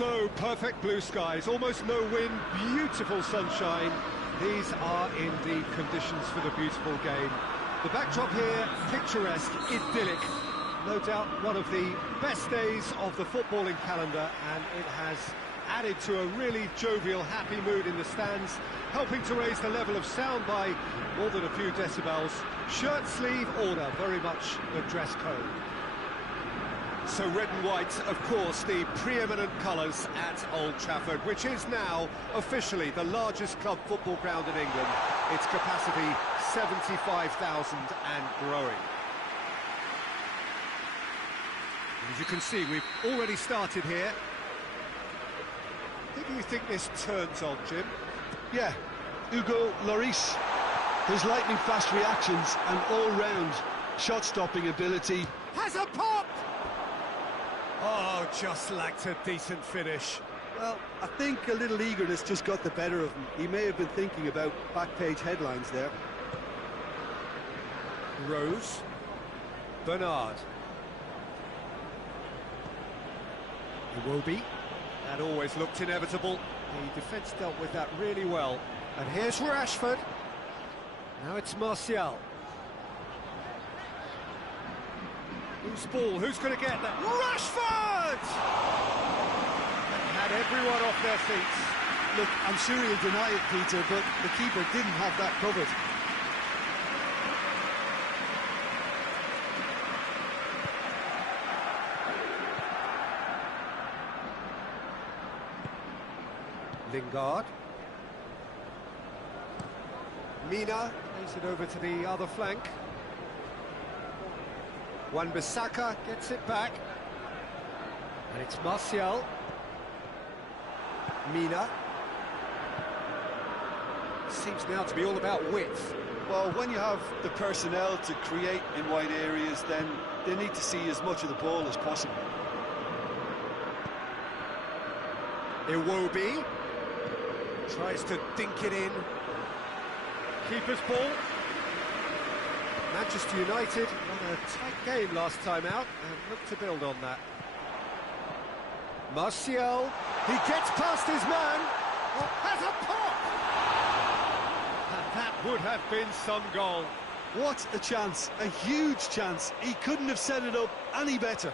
So, perfect blue skies, almost no wind, beautiful sunshine. These are indeed conditions for the beautiful game. The backdrop here, picturesque, idyllic. No doubt one of the best days of the footballing calendar, and it has added to a really jovial, happy mood in the stands, helping to raise the level of sound by more than a few decibels. Shirt sleeve order, very much the dress code. So red and white, of course, the preeminent colours at Old Trafford, which is now officially the largest club football ground in England. Its capacity 75,000 and growing. As you can see, we've already started here. Who do you think this turns on, Jim? Yeah, Hugo Lloris. His lightning-fast reactions and all-round shot-stopping ability. Has a pop! Oh, just lacked a decent finish. Well, I think a little eagerness just got the better of him. He may have been thinking about back-page headlines there. Rose. Bernard. Iwobi. That always looked inevitable. The defence dealt with that really well. And here's Rashford. Now it's Martial. Who's ball? Who's going to get that? Rashford! And had everyone off their feet. Look, I'm sure he'll deny it, Peter, but the keeper didn't have that covered. Lingard. Mina plays it over to the other flank. Wan-Bissaka gets it back. And it's Martial. Mina. Seems now to be all about width. Well, when you have the personnel to create in wide areas, then they need to see as much of the ball as possible. Iwobi tries to dink it in. Keeper's ball. Manchester United won a tight game last time out and look to build on that. Martial, he gets past his man, has a pop! And that would have been some goal. What a chance, a huge chance. He couldn't have set it up any better.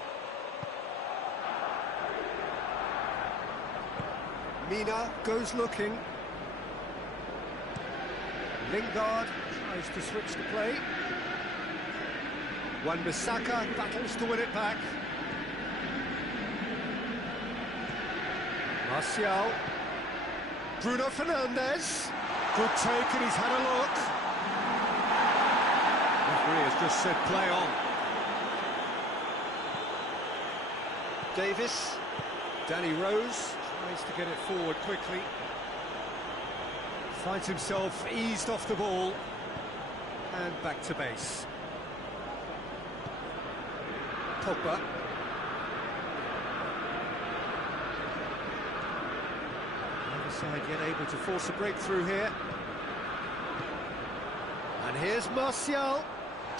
Mina goes looking. Lingard tries to switch the play. Wan-Bissaka battles to win it back. Martial. Bruno Fernandes. Good take, and he's had a look. Referee has just said play on. Davis. Danny Rose tries to get it forward quickly. Finds himself eased off the ball. And back to base. Pogba. Neither side yet able to force a breakthrough here. And here's Martial.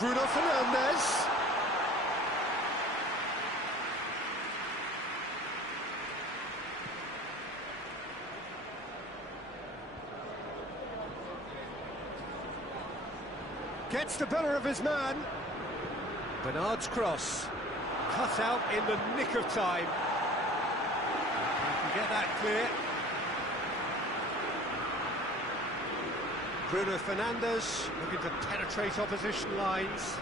Bruno Fernandes. Gets the better of his man. Bernard's cross. Cut out in the nick of time. You can get that clear. Bruno Fernandes looking to penetrate opposition lines.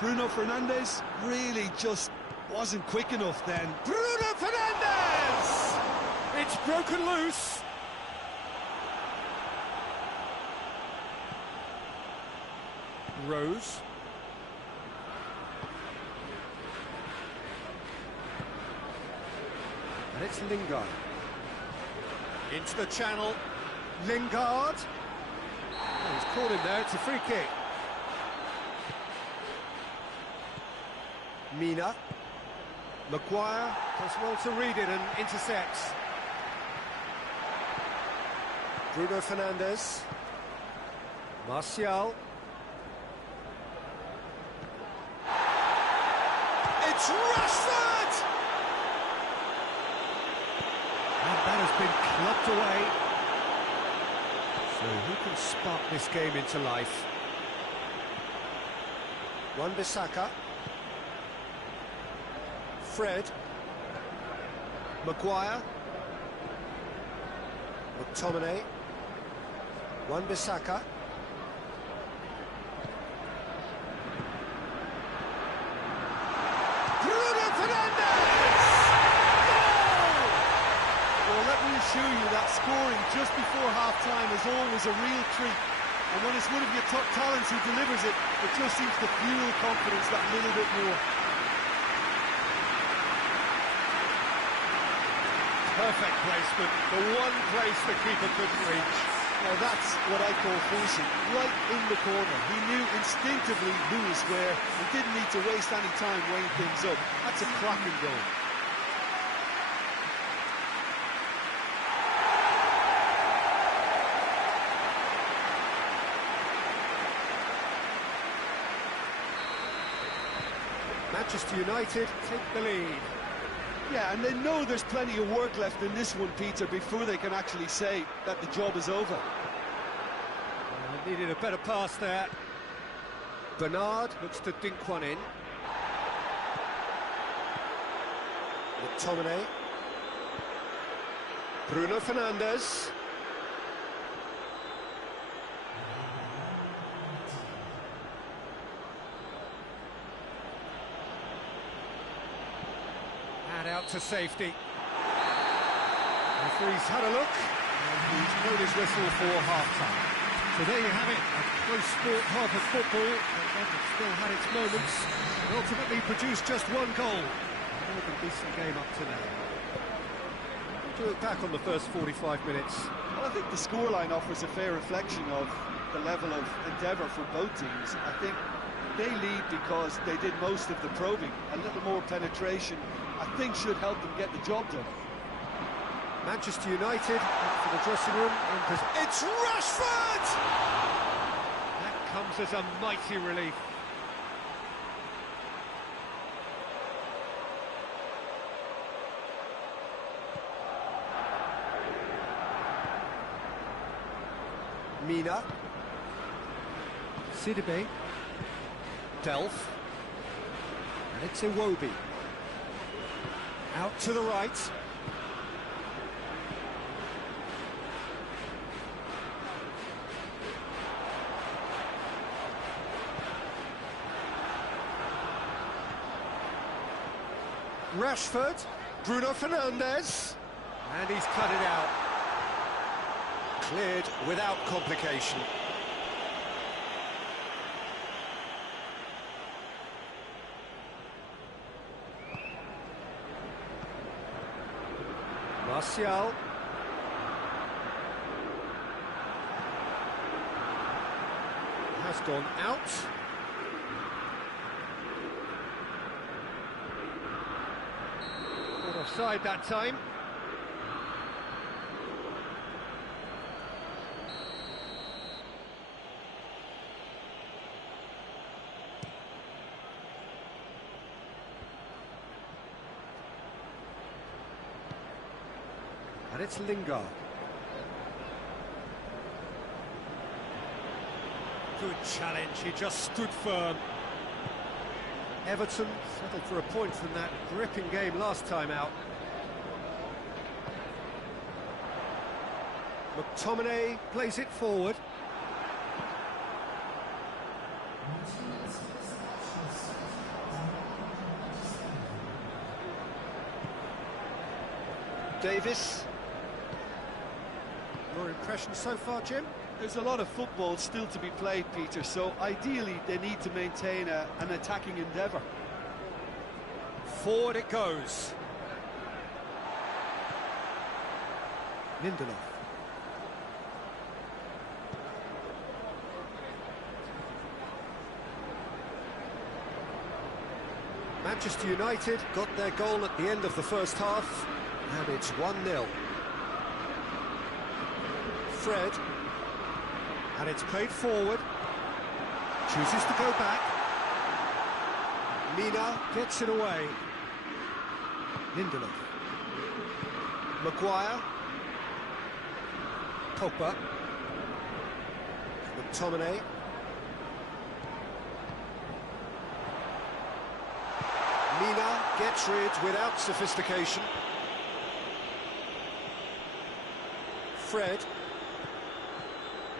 Bruno Fernandes really just wasn't quick enough then. Bruno Fernandes! It's broken loose. Rose. And it's Lingard. Into the channel. Lingard. Oh, he's caught him there, it's a free kick. Mina. Maguire does well to read it and intercepts. Bruno Fernandes. Martial. It's Rashford! Plucked away. So who can spark this game into life? Wan-Bissaka. Fred. Maguire. McTominay. Wan-Bissaka. Assure you that scoring just before half-time is always a real treat, and when it's one of your top talents who delivers it, it just seems to fuel confidence that little bit more. Perfect placement, the one place the keeper couldn't reach. Now that's what I call finishing, right in the corner. He knew instinctively who was where and didn't need to waste any time weighing things up. That's a cracking goal. Manchester United take the lead. Yeah, and they know there's plenty of work left in this one, Peter, before they can actually say that the job is over. Needed a better pass there. Bernard looks to dink one in. McTominay. Bruno Fernandes. Out to safety. Referee's had a look and he's blown his whistle for half-time. So there you have it, a close sport half of football, but it still had its moments and ultimately produced just one goal. More than decent game up to now. We'll do it back on the first 45 minutes. Well, I think the scoreline offers a fair reflection of the level of endeavour for both teams. I think they lead because they did most of the probing, a little more penetration. I think should help them get the job done. Manchester United for the dressing room. It's Rashford! That comes as a mighty relief. Mina. Sidibe. Delph. And it's Iwobi. Out to the right. Rashford, Bruno Fernandes, and he's cut it out. Cleared without complication. Martial. Has gone out. Not offside that time. And it's Lingard. Good challenge, he just stood firm. Everton settled for a point from that gripping game last time out. McTominay plays it forward. Davis. Your impression so far, Jim? There's a lot of football still to be played, Peter, so ideally they need to maintain an attacking endeavour. Forward it goes. Lindelof. Manchester United got their goal at the end of the first half, and it's 1-0. Fred, and it's played forward, chooses to go back. Mina gets it away. Lindelof. Maguire. Pogba. McTominay. Mina gets rid without sophistication. Fred.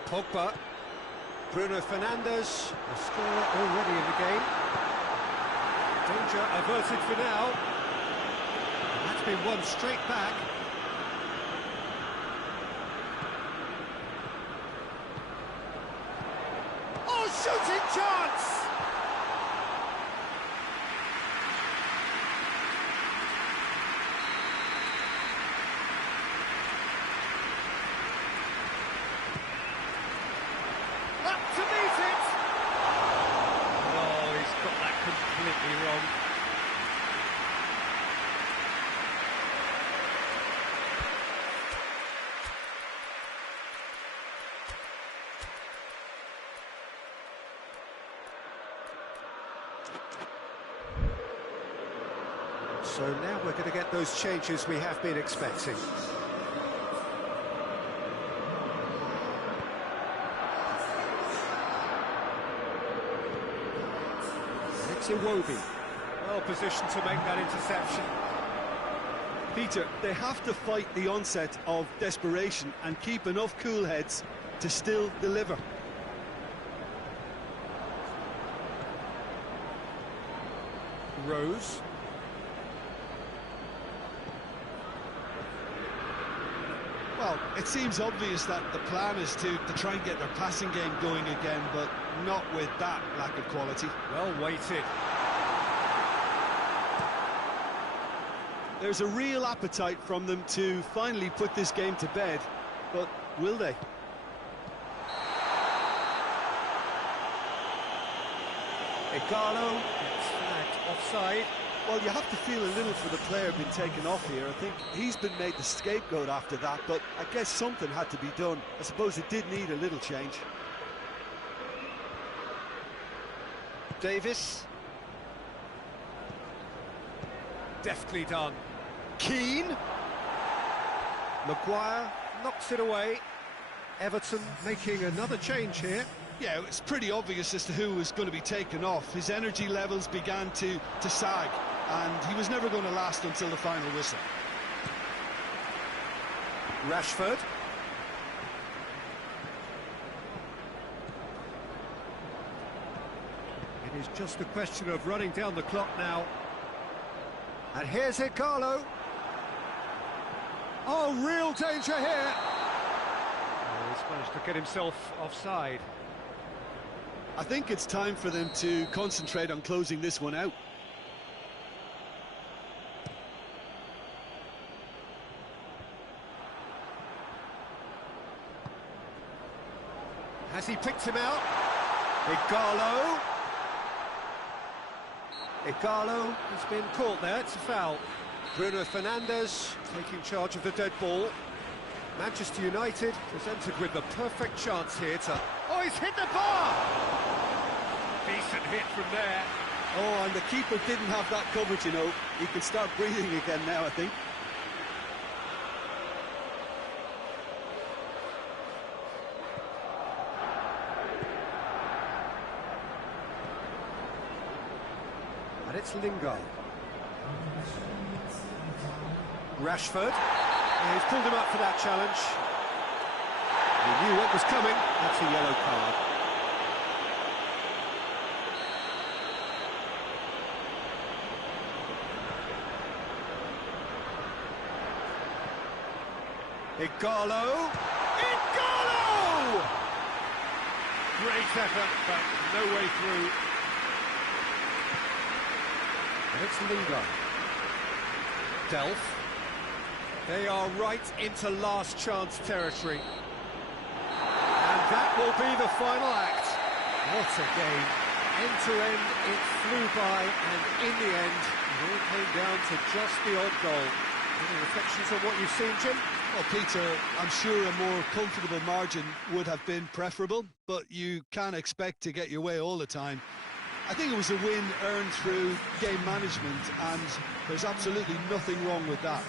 Pogba. Bruno Fernandes. A score already in the game. Danger averted for now. And that's been won straight back. Oh, shooting chance! Up to meet it! Oh, he's got that completely wrong. So now we're going to get those changes we have been expecting. It's Iwobi. Well positioned to make that interception. Peter, they have to fight the onset of desperation and keep enough cool heads to still deliver. Rose. Well, it seems obvious that the plan is to try and get their passing game going again, but not with that lack of quality. Well weighted. There's a real appetite from them to finally put this game to bed, but will they? Igalo gets flagged offside. Well, you have to feel a little for the player being taken off here. I think he's been made the scapegoat after that, but I guess something had to be done. I suppose it did need a little change. Davis. Deftly done. Keane. Maguire knocks it away. Everton making another change here. Yeah, it's pretty obvious as to who was going to be taken off. His energy levels began to sag, and he was never going to last until the final whistle. Rashford. It is just a question of running down the clock now. And here's Igalo. Oh, real danger here. Oh, he's managed to get himself offside. I think it's time for them to concentrate on closing this one out. Has he picked him out? Igalo. Igalo has been caught there, it's a foul. Bruno Fernandes taking charge of the dead ball. Manchester United presented with the perfect chance here to... Oh, he's hit the bar! Decent hit from there. Oh, and the keeper didn't have that coverage, you know. He can start breathing again now, I think. And it's Lingard. Rashford. He's pulled him up for that challenge. He knew what was coming. That's a yellow card. Igalo! Igalo! Great effort, but no way through. And it's Lingard. Delph. They are right into last chance territory. And that will be the final act. What a game. End to end, it flew by, and in the end, it all came down to just the odd goal. Any reflections on what you've seen, Jim? Well, Peter, I'm sure a more comfortable margin would have been preferable, but you can't expect to get your way all the time. I think it was a win earned through game management, and there's absolutely nothing wrong with that.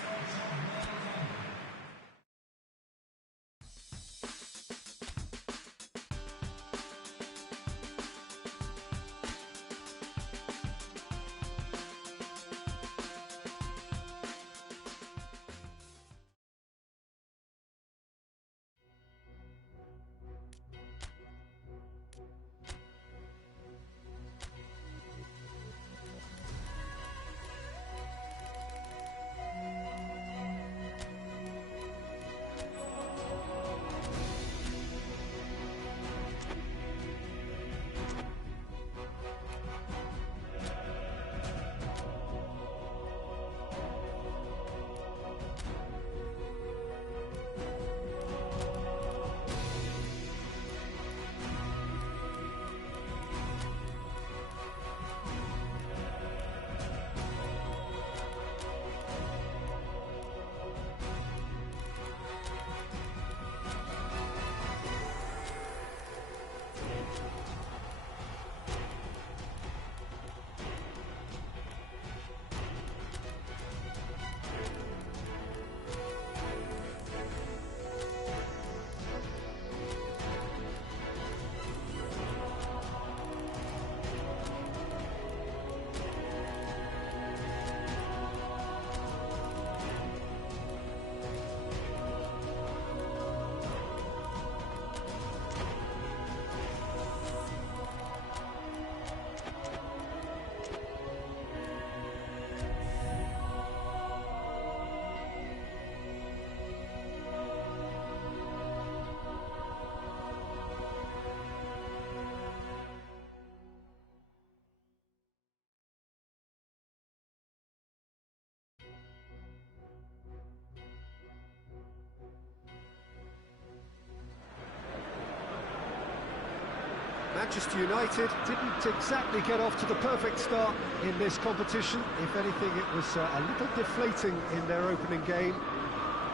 Manchester United didn't exactly get off to the perfect start in this competition. If anything, it was a little deflating in their opening game.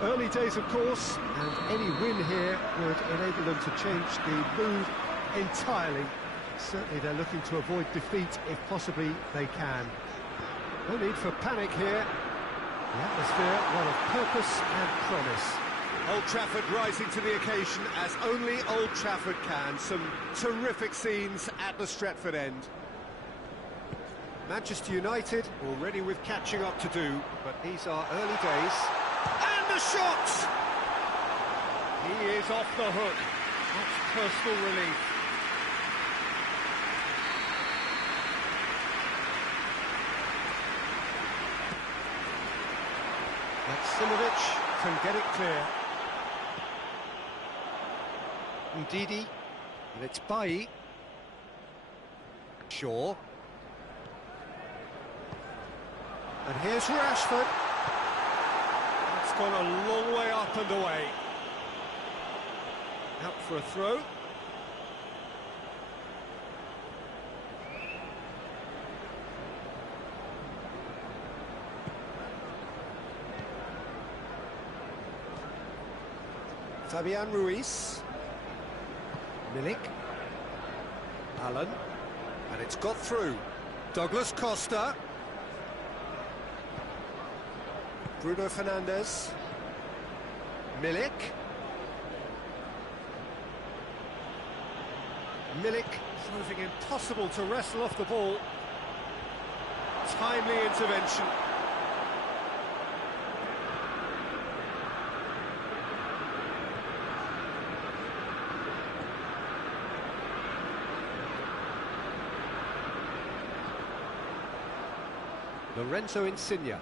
Early days, of course, and any win here would enable them to change the mood entirely. Certainly they're looking to avoid defeat if possibly they can. No need for panic here. The atmosphere, one of purpose and promise. Old Trafford rising to the occasion as only Old Trafford can. Some terrific scenes at the Stretford end. Manchester United already with catching up to do, but these are early days. And the shot! He is off the hook. That's personal relief. Maksimovic can get it clear. Ndidi, and it's Bailly. Shaw. And here's Rashford. That's gone a long way up and away. Out for a throw. Fabian Ruiz. Milik. Allen. And it's got through. Douglas Costa. Bruno Fernandes. Milik. Milik proving impossible to wrestle off the ball. Timely intervention. Lorenzo Insigne.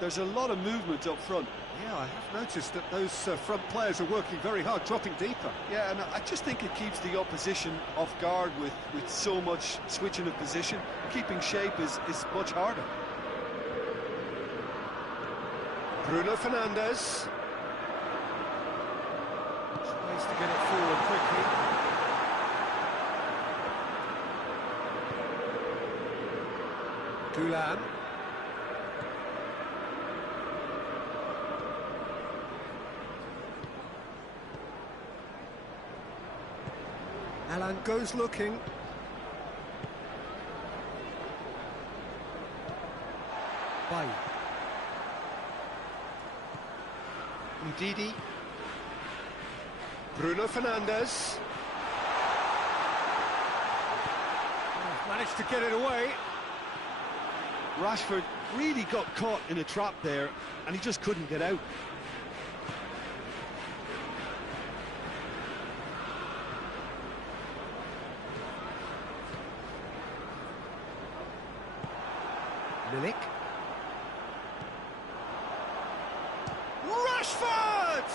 There's a lot of movement up front. Yeah, I have noticed that those front players are working very hard, dropping deeper. Yeah, and I just think it keeps the opposition off guard with so much switching of position. Keeping shape is much harder. Bruno Fernandes. Tries to get it forward quickly. Gulam. Alan goes looking. Bailly. Ndidi. Bruno Fernandes. Oh, managed to get it away. Rashford really got caught in a trap there, and he just couldn't get out. Milik. Rashford!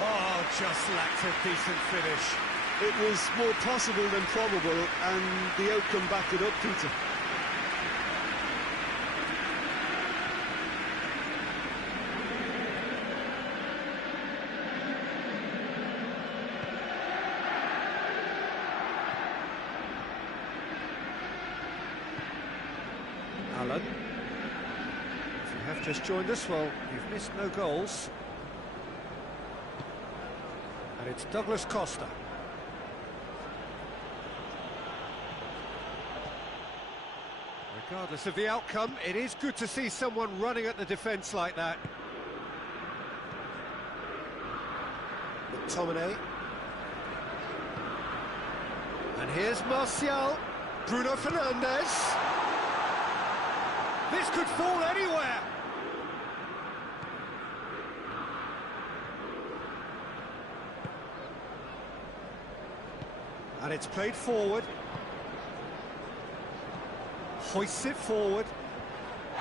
Oh, just lacked a decent finish. It was more possible than probable, and the outcome backed it up, Peter. Allen. If you have just joined us, well, you've missed no goals. And it's Douglas Costa. Regardless of the outcome, it is good to see someone running at the defence like that. McTominay. And here's Martial. Bruno Fernandes. This could fall anywhere. And it's played forward. Hoists it forward. Oh,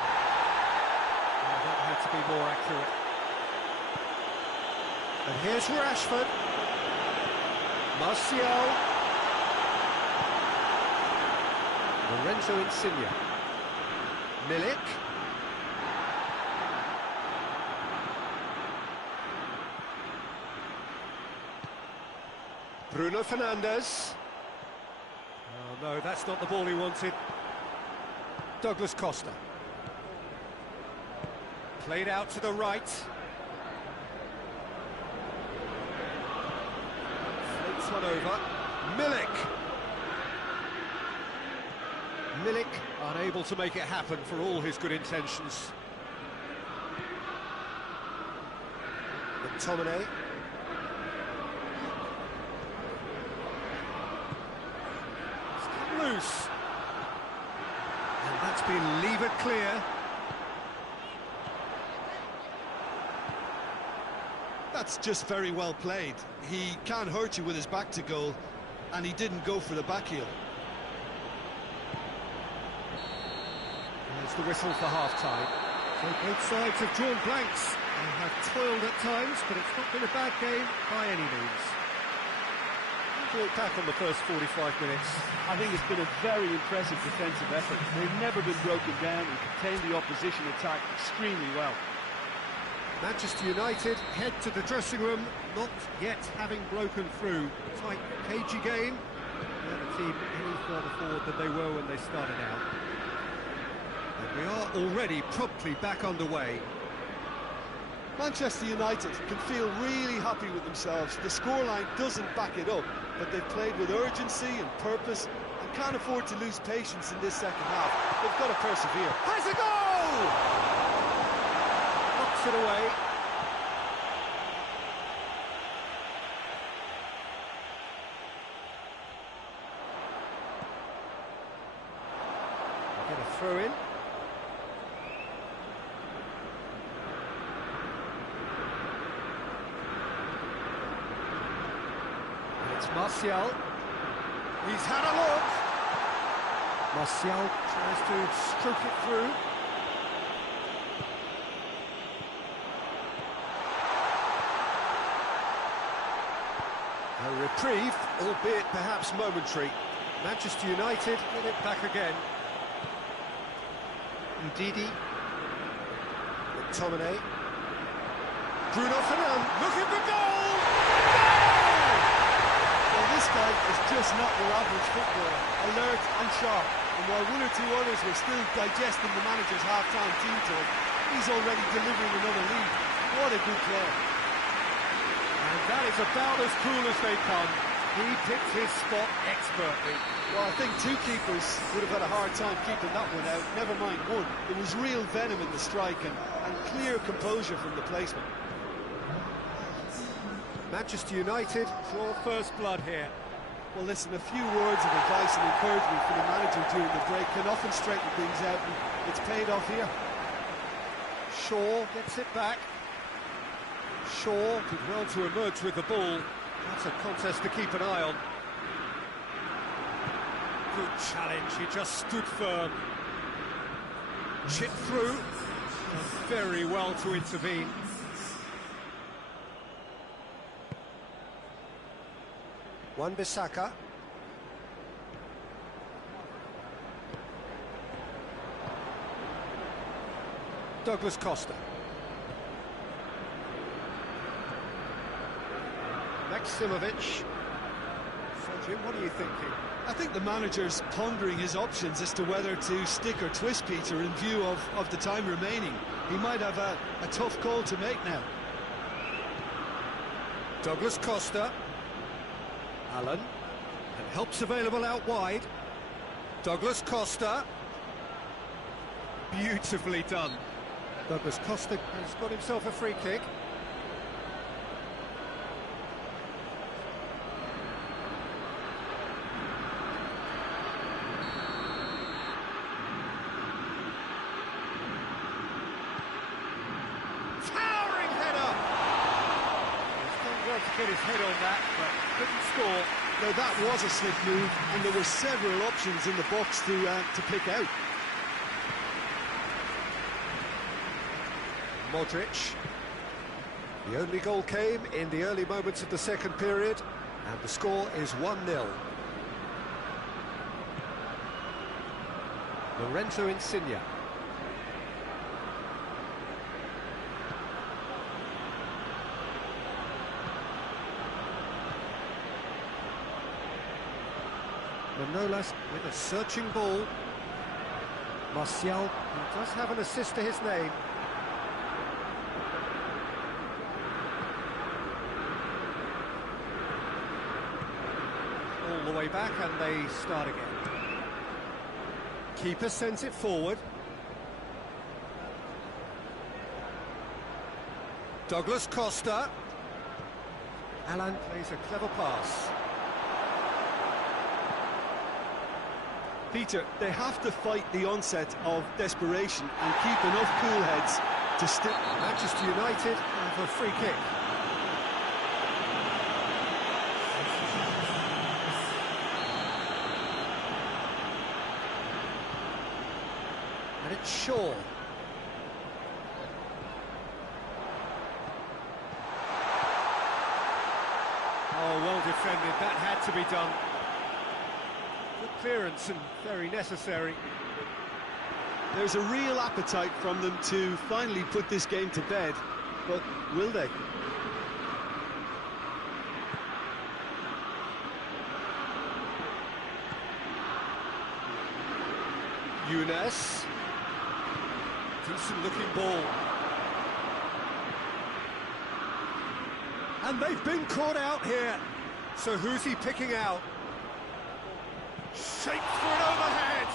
that had to be more accurate. And here's Rashford. Martial. Lorenzo Insigne. Milik. Bruno Fernandes. Oh no, that's not the ball he wanted. Douglas Costa. Played out to the right. Flips one over. Milik. Milik unable to make it happen for all his good intentions. McTominay. It's come loose. And that's been levered clear. That's just very well played. He can't hurt you with his back to goal, and he didn't go for the back heel. There's the whistle for half-time. So both sides have drawn blanks. They have toiled at times, but it's not been a bad game by any means. We'll look back on the first 45 minutes. I think it's been a very impressive defensive effort. They've never been broken down and contained the opposition attack extremely well. Manchester United head to the dressing room, not yet having broken through. Tight, cagey game. Not a team any further forward than they were when they started out. And we are already promptly back underway. Manchester United can feel really happy with themselves. The scoreline doesn't back it up, but they've played with urgency and purpose and can't afford to lose patience in this second half. They've got to persevere. Has a goal! Knocks it away. Get a throw in. It's Martial. He's had a look. Martial tries to stroke it through. A reprieve, albeit perhaps momentary. Manchester United get it back again. Ndidi. McTominay. Bruno Fernandes looking for goal! This guy is just not your average footballer, alert and sharp. And while one or two others were still digesting the manager's half-time team talk, he's already delivering another lead. What a good player. And that is about as cool as they come. He picked his spot expertly. Well, I think two keepers would have had a hard time keeping that one out, never mind one. There was real venom in the strike and clear composure from the placement. Manchester United draw first blood here. Well, listen, a few words of advice and encouragement from the manager during the break can often straighten things out, and it's paid off here. Shaw gets it back. Shaw did well to emerge with the ball. That's a contest to keep an eye on. Good challenge, he just stood firm. Chip through. Done very well to intervene. Wan-Bissaka. Douglas Costa. Maximovic. So Jim, what are you thinking? I think the manager's pondering his options as to whether to stick or twist Peter in view of the time remaining. He might have a tough call to make now. Douglas Costa. Allen, and help's available out wide. Douglas Costa. Beautifully done. Douglas Costa has got himself a free kick. Towering header! He's done well to get his head on that, but couldn't score. No, that was a slick move, and there were several options in the box to pick out. Modric. The only goal came in the early moments of the second period, and the score is 1-0. Lorenzo Insigne. Manolas with a searching ball. Martial, who does have an assist to his name. All the way back and they start again. Keeper sends it forward. Douglas Costa. Alan plays a clever pass. Peter, they have to fight the onset of desperation and keep enough cool heads to still... Manchester United have a free kick. And it's Shaw. Oh, well defended. That had to be done. Good clearance and very necessary. There's a real appetite from them to finally put this game to bed, but will they? Younes. Decent looking ball. And they've been caught out here. So who's he picking out? Shaped for an overhead.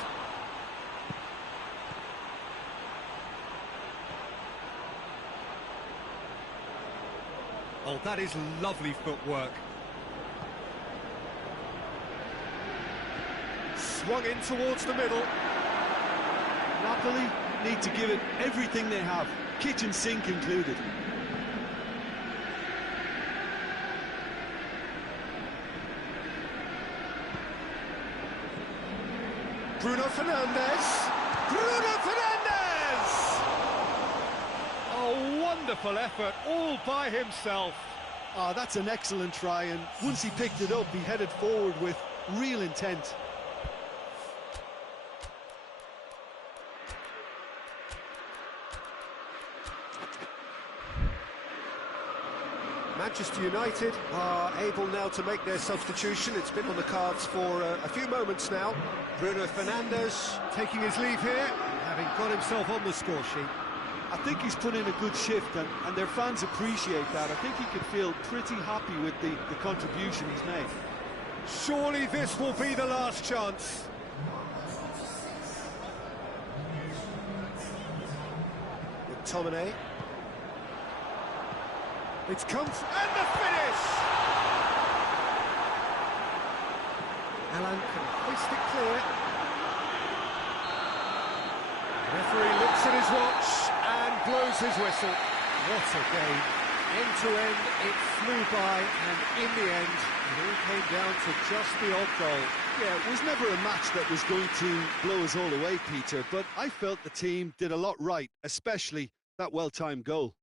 Oh, that is lovely footwork. Swung in towards the middle. Napoli need to give it everything they have, kitchen sink included. Bruno Fernandes! Bruno Fernandes! Oh, wonderful effort, all by himself. Oh, that's an excellent try, and once he picked it up, he headed forward with real intent. Manchester United are able now to make their substitution. It's been on the cards for a few moments now. Bruno Fernandes taking his leave here, having got himself on the score sheet. I think he's put in a good shift, and their fans appreciate that. I think he could feel pretty happy with the contribution he's made. Surely this will be the last chance. McTominay. It's come, and the finish! Alan can hoist it clear. The referee looks at his watch and blows his whistle. What a game. End to end, it flew by, and in the end, it all came down to just the odd goal. Yeah, it was never a match that was going to blow us all away, Peter, but I felt the team did a lot right, especially that well-timed goal.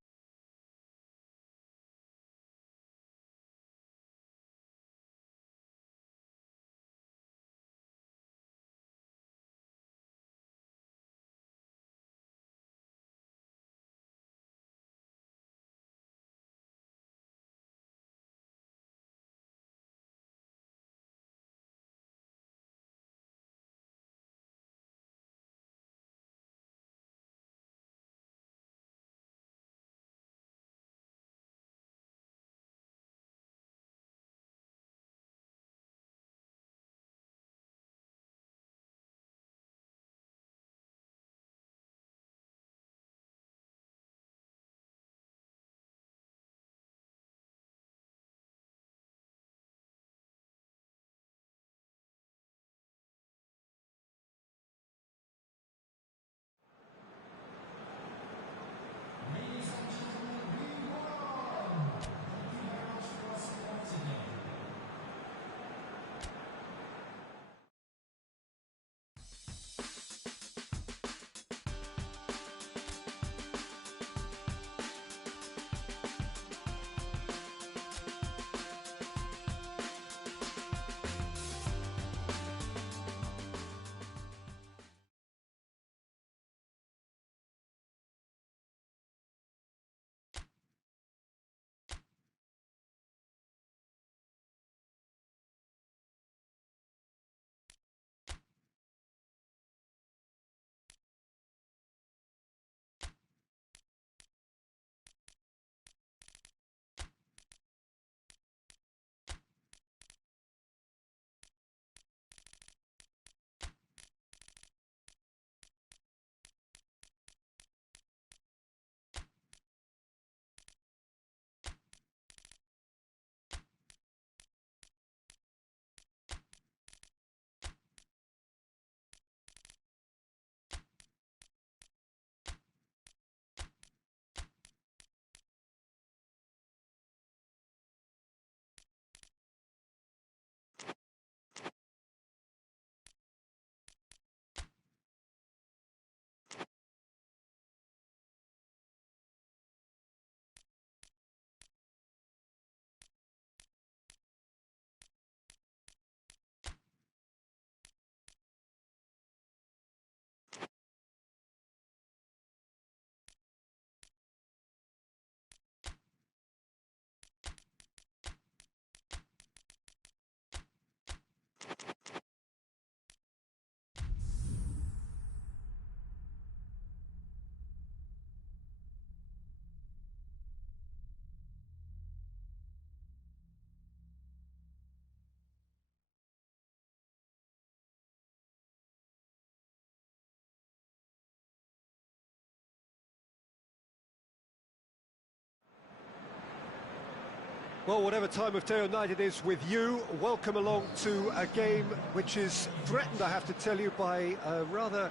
Well, whatever time of day or night it is with you, welcome along to a game which is threatened, I have to tell you, by a rather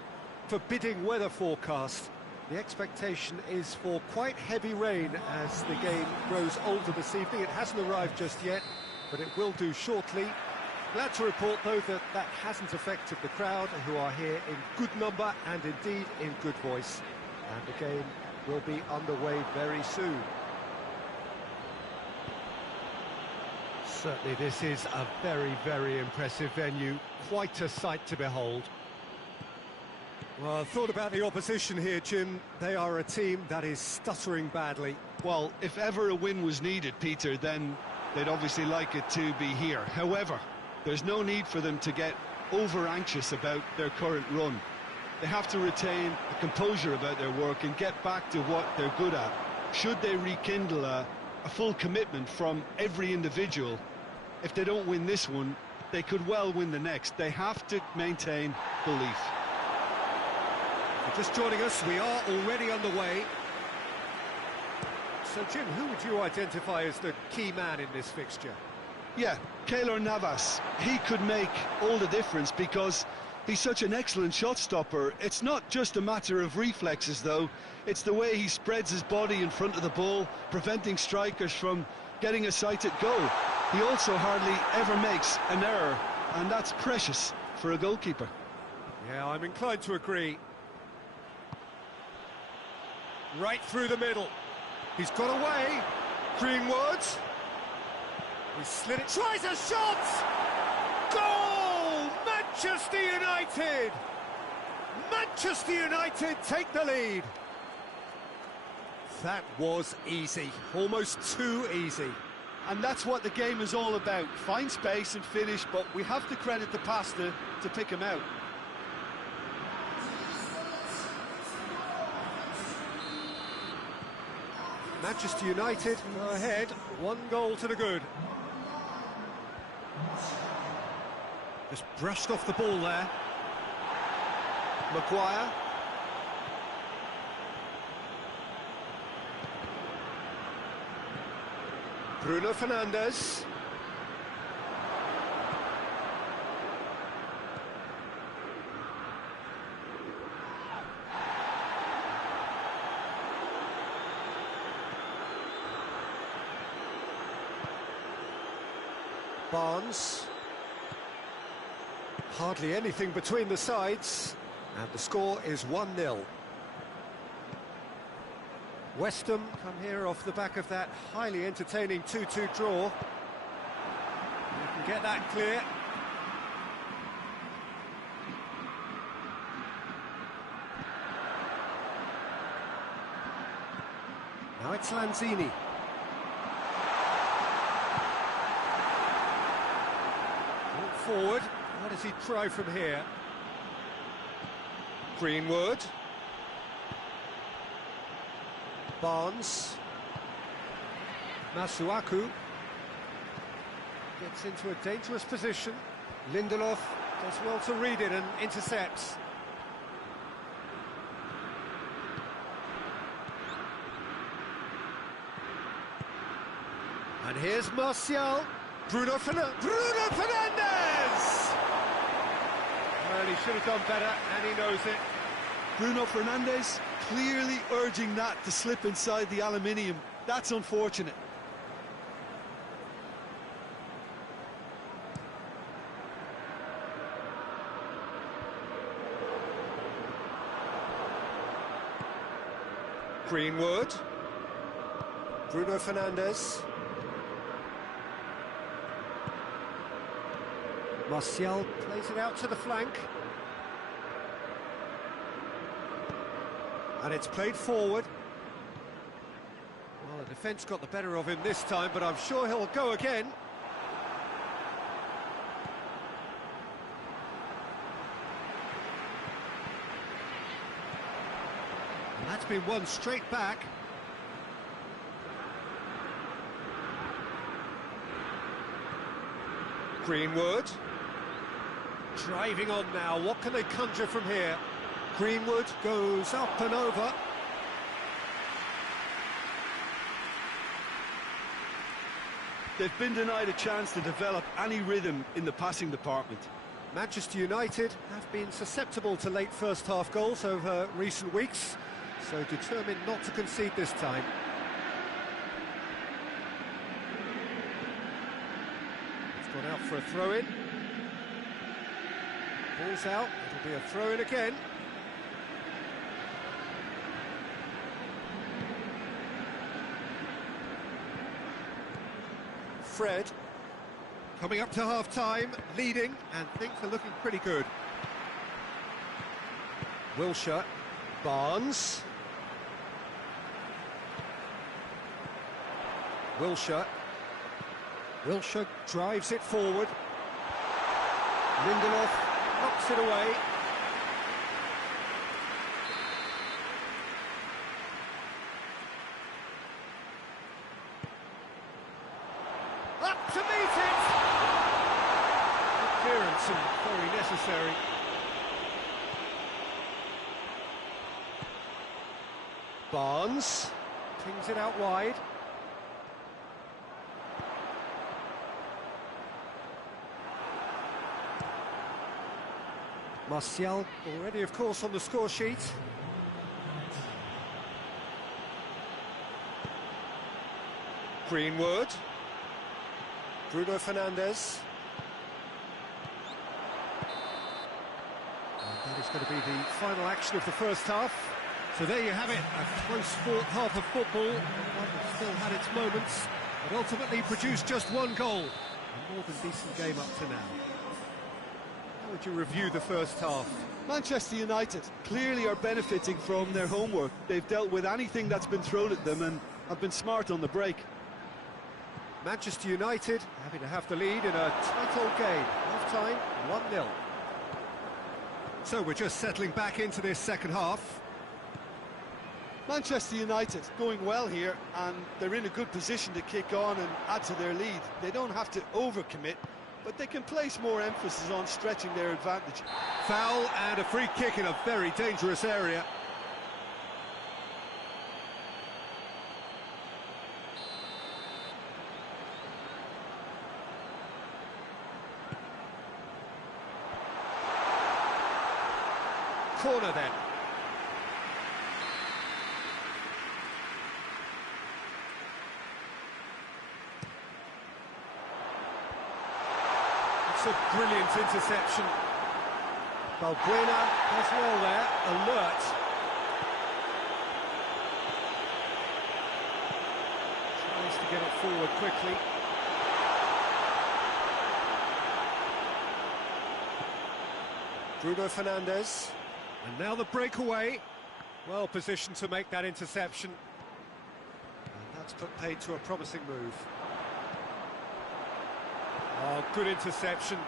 forbidding weather forecast. The expectation is for quite heavy rain as the game grows older this evening. It hasn't arrived just yet, but it will do shortly. Glad to report, though, that that hasn't affected the crowd, who are here in good number and indeed in good voice. And the game will be underway very soon. Certainly this is a very, very impressive venue. Quite a sight to behold. Well, I thought about the opposition here, Jim. They are a team that is stuttering badly. Well, if ever a win was needed, Peter, then they'd obviously like it to be here. However, there's no need for them to get over-anxious about their current run. They have to retain a composure about their work and get back to what they're good at. Should they rekindle a full commitment from every individual, if they don't win this one, they could well win the next. They have to maintain belief. Just joining us, we are already underway. So, Jim, who would you identify as the key man in this fixture? Yeah, Keylor Navas. He could make all the difference because he's such an excellent shot stopper. It's not just a matter of reflexes, though. It's the way he spreads his body in front of the ball, preventing strikers from getting a sighted goal. He also hardly ever makes an error, and that's precious for a goalkeeper. Yeah, I'm inclined to agree. Right through the middle. He's got away. Greenwood. He slid it. Tries a shot! Goal! Manchester United! Manchester United take the lead. That was easy. Almost too easy. And that's what the game is all about. Find space and finish, but we have to credit the passer to pick him out. Manchester United are ahead, 1 goal to the good. Just brushed off the ball there. Maguire. Bruno Fernandes. Barnes. Hardly anything between the sides, and the score is 1-0. West Ham come here off the back of that highly entertaining 2-2 draw. You can get that clear. Now it's Lanzini. Forward, what does he try from here? Greenwood. Barnes. Masuaku. Gets into a dangerous position. Lindelof does well to read it and intercepts. And here's Martial. Bruno Fernandes! Well, he should have done better, and he knows it. Bruno Fernandes clearly urging that to slip inside the aluminium. That's unfortunate. Greenwood. Bruno Fernandes. Martial plays it out to the flank. And it's played forward. Well, the defence got the better of him this time, but I'm sure he'll go again. And that's been won straight back. Greenwood. Driving on now, what can they conjure from here? Greenwood goes up and over. They've been denied a chance to develop any rhythm in the passing department. Manchester United have been susceptible to late first-half goals over recent weeks, so determined not to concede this time. It's gone out for a throw-in. Ball's out, it'll be a throw-in again. Fred, coming up to half-time, leading, and things are looking pretty good. Wilshere, Barnes. Wilshere drives it forward. Lindelof knocks it away. Up to meet it! Clearance and very necessary. Barnes pings it out wide. Martial already, of course, on the score sheet. Greenwood. Bruno Fernandes. And that is going to be the final action of the first half. So there you have it, a close-fought half of football, one that still had its moments, but ultimately produced just one goal. A more than decent game up to now. How would you review the first half? Manchester United clearly are benefiting from their homework. They've dealt with anything that's been thrown at them and have been smart on the break. Manchester United happy to have the lead in a tight old game. Half-time, 1-0. So we're just settling back into this second half. Manchester United going well here, and they're in a good position to kick on and add to their lead. They don't have to overcommit, but they can place more emphasis on stretching their advantage. Foul and a free kick in a very dangerous area. Corner then. It's a brilliant interception. Balbuena does well there, alert. Tries to get it forward quickly. Bruno Fernandes. And now the breakaway. Well positioned to make that interception. And that's put paid to a promising move. Oh, good interception.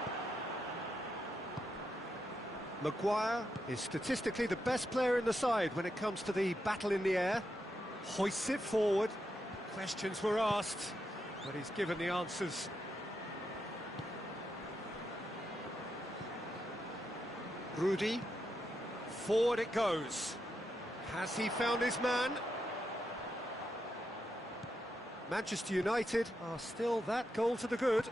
Maguire is statistically the best player in the side when it comes to the battle in the air. Hoists it forward. Questions were asked, but he's given the answers. Rudy. Forward it goes. Has he found his man? Manchester United are still that goal to the good.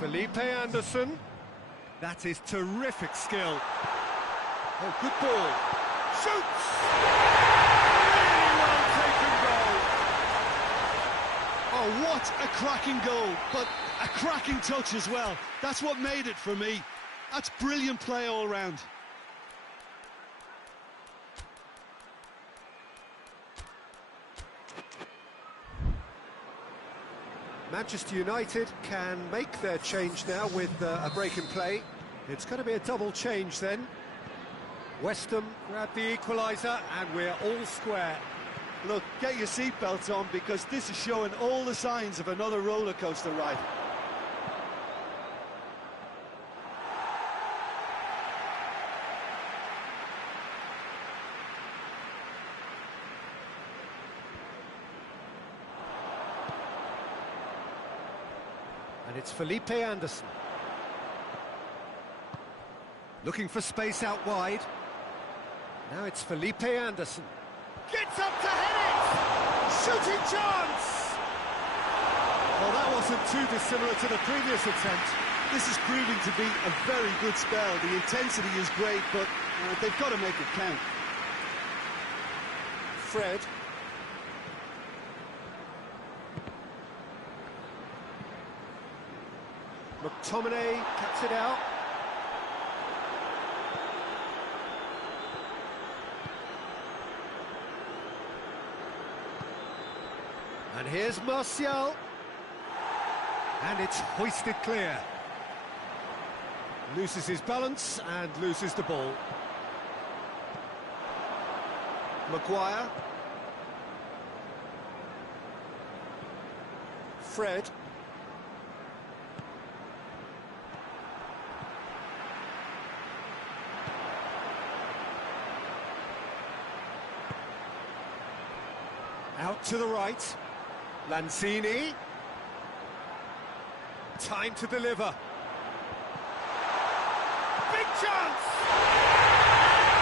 Felipe Anderson. That is terrific skill. Oh, good ball. Shoots! Really well taken goal. Oh, what a cracking goal, but a cracking touch as well. That's what made it for me. That's brilliant play all round. Manchester United can make their change now with a break in play. It's going to be a double change then. West Ham grab the equaliser and we're all square. Look, get your seatbelts on because this is showing all the signs of another roller coaster ride. And it's Felipe Anderson. Looking for space out wide. Now it's Felipe Anderson. Gets up to head it! Shooting chance! Well, that wasn't too dissimilar to the previous attempt. This is proving to be a very good spell. The intensity is great, but they've got to make it count. Fred. McTominay cuts it out. And here's Martial. And it's hoisted clear. Loses his balance and loses the ball. Maguire. Fred. Out to the right. Lanzini. Time to deliver. Big chance!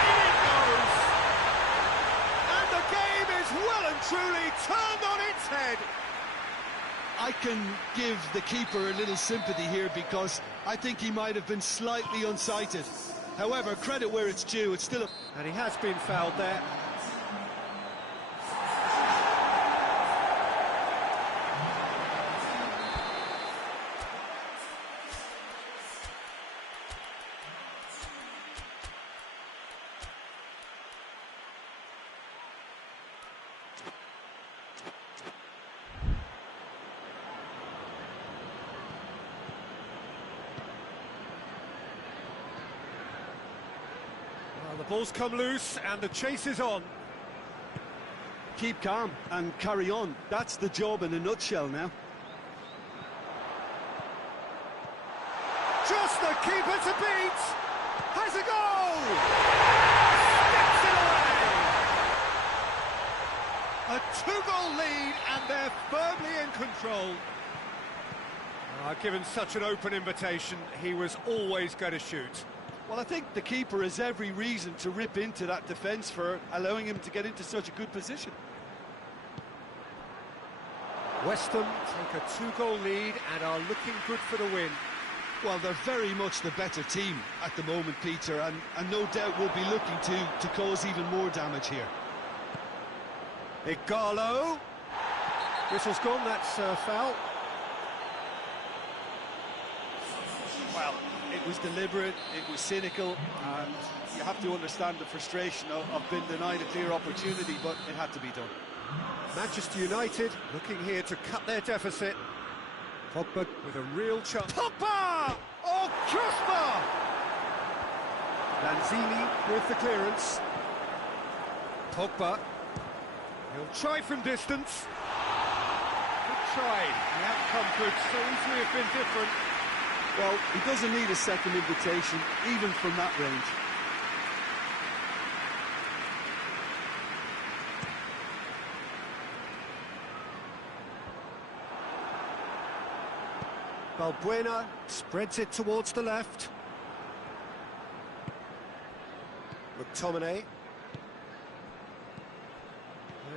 In it goes! And the game is well and truly turned on its head. I can give the keeper a little sympathy here because I think he might have been slightly unsighted. However, credit where it's due, it's still a... And he has been fouled there. Well, the ball's come loose and the chase is on. Keep calm and carry on. That's the job in a nutshell now. Just the keeper to beat! Has a goal! Sticks it away! A two-goal lead and they're firmly in control. Given such an open invitation, he was always going to shoot. Well, I think the keeper has every reason to rip into that defence for allowing him to get into such a good position. West Ham take a two-goal lead and are looking good for the win. Well, they're very much the better team at the moment, Peter, and no doubt will be looking to cause even more damage here. Igalo. Whistle's gone, that's foul. Well, it was deliberate, it was cynical, and you have to understand the frustration of being denied a clear opportunity, but it had to be done. Manchester United looking here to cut their deficit. Pogba with a real chance. Pogba! Oh, Krusma! Lanzini with the clearance. Pogba. He'll try from distance. Good try. The outcome could so easily have been different. Well, he doesn't need a second invitation, even from that range. Balbuena spreads it towards the left. McTominay.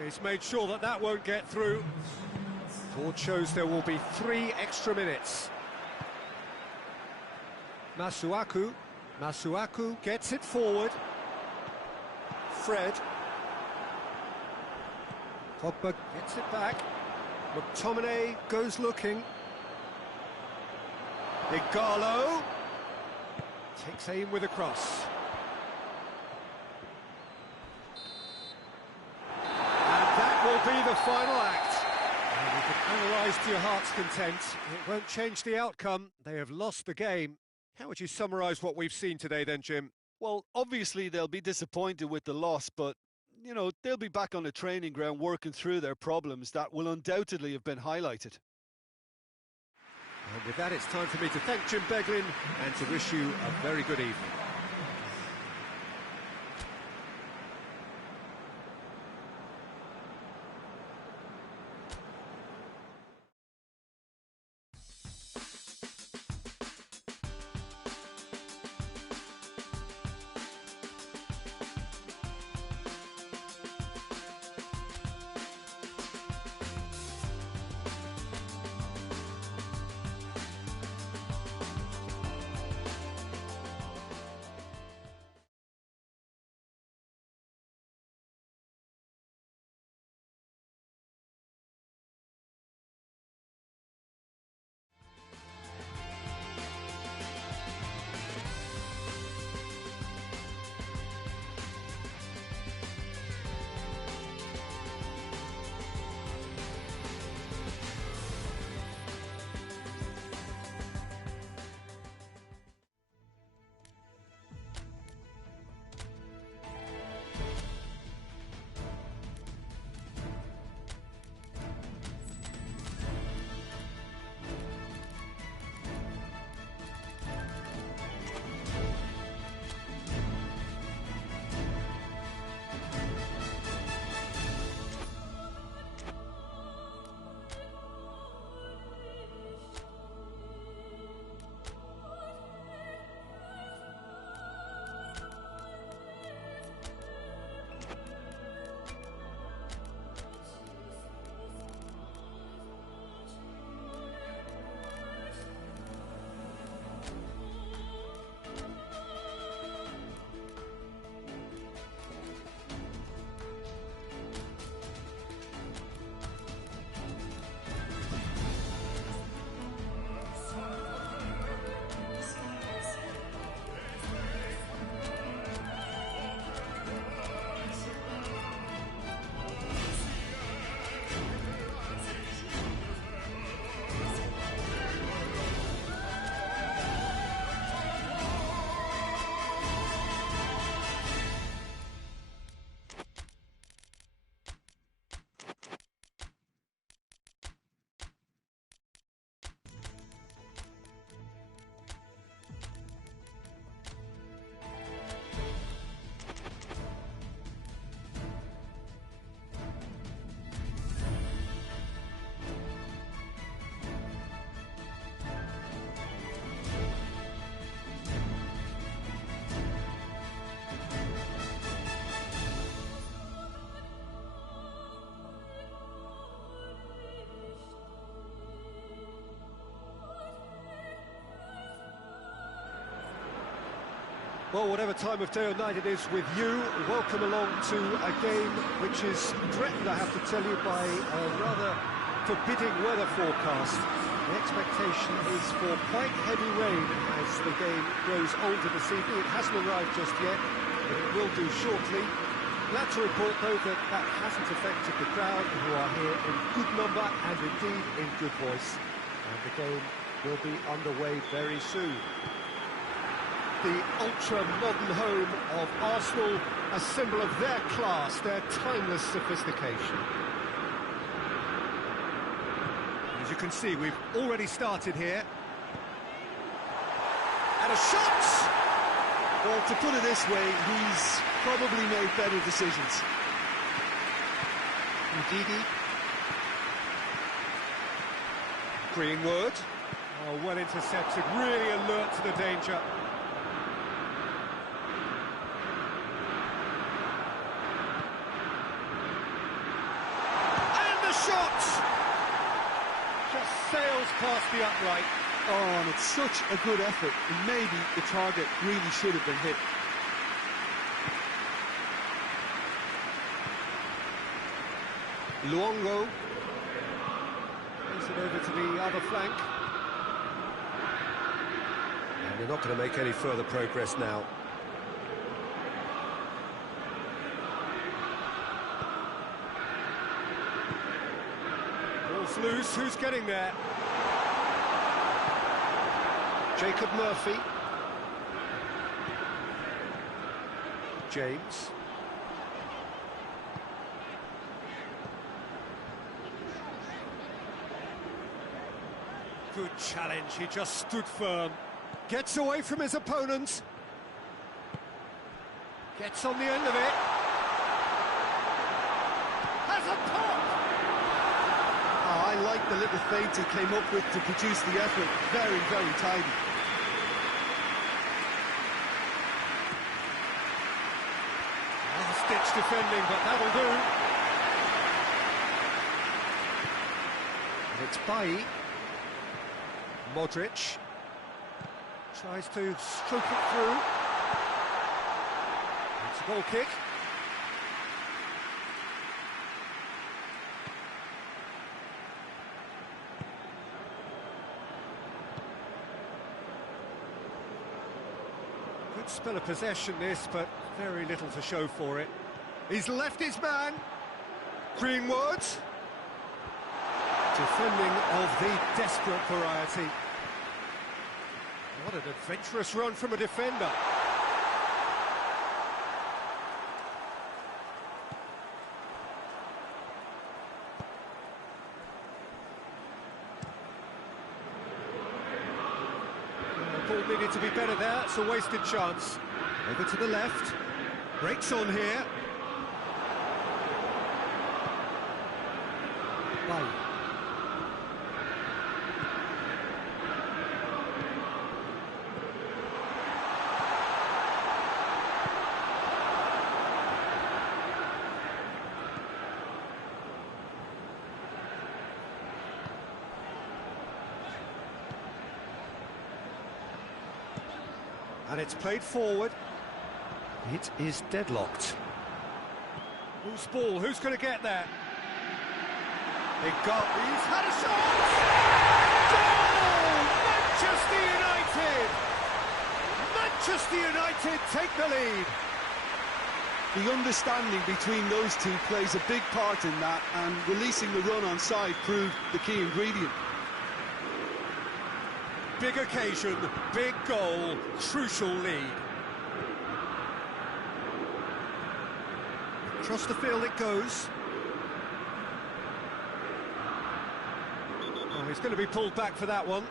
He's made sure that that won't get through. Ford shows there will be 3 extra minutes. Masuaku. Masuaku gets it forward. Fred. Pogba gets it back. McTominay goes looking. Igalo takes aim with a cross. And that will be the final act. And you can analyse to your heart's content. It won't change the outcome. They have lost the game. How would you summarise what we've seen today then, Jim? Well, obviously they'll be disappointed with the loss, but, you know, they'll be back on the training ground working through their problems that will undoubtedly have been highlighted. And with that, it's time for me to thank Jim Beglin and to wish you a very good evening. Well, whatever time of day or night it is with you, welcome along to a game which is threatened, I have to tell you, by a rather forbidding weather forecast. The expectation is for quite heavy rain as the game grows older this evening. It hasn't arrived just yet, but it will do shortly. Glad to report, though, that that hasn't affected the crowd, who are here in good number and indeed in good voice. And the game will be underway very soon. The ultra-modern home of Arsenal, a symbol of their class, their timeless sophistication. As you can see, we've already started here. And a shot! Well, to put it this way, he's probably made better decisions. Ndidi. Greenwood. Oh, well intercepted, really alert to the danger. Shot! Just sails past the upright. Oh, and it's such a good effort, and maybe the target really should have been hit. Luongo plays it over to the other flank. And they're not going to make any further progress now. Ball's loose, who's getting there? Jacob Murphy. James. Good challenge, he just stood firm. Gets away from his opponent. Gets on the end of it. Has a pop! I like the little feint he came up with to produce the effort. Very, very tidy. Last-ditch defending, but that'll do. And it's Bailly. Modric tries to stroke it through. It's a goal kick. Good spell of possession this, but very little to show for it. He's left his man. Greenwood. Defending of the desperate variety. What an adventurous run from a defender. The ball needed to be better there, it's a wasted chance. Over to the left. Breaks on here. Bailly. And it's played forward. It is deadlocked. Whose ball? Who's going to get there? He's had a shot! Goal! Manchester United! Manchester United take the lead. The understanding between those two plays a big part in that, and releasing the run on side proved the key ingredient. Big occasion, big goal, crucial lead. Across the field it goes. Oh, he's going to be pulled back for that one.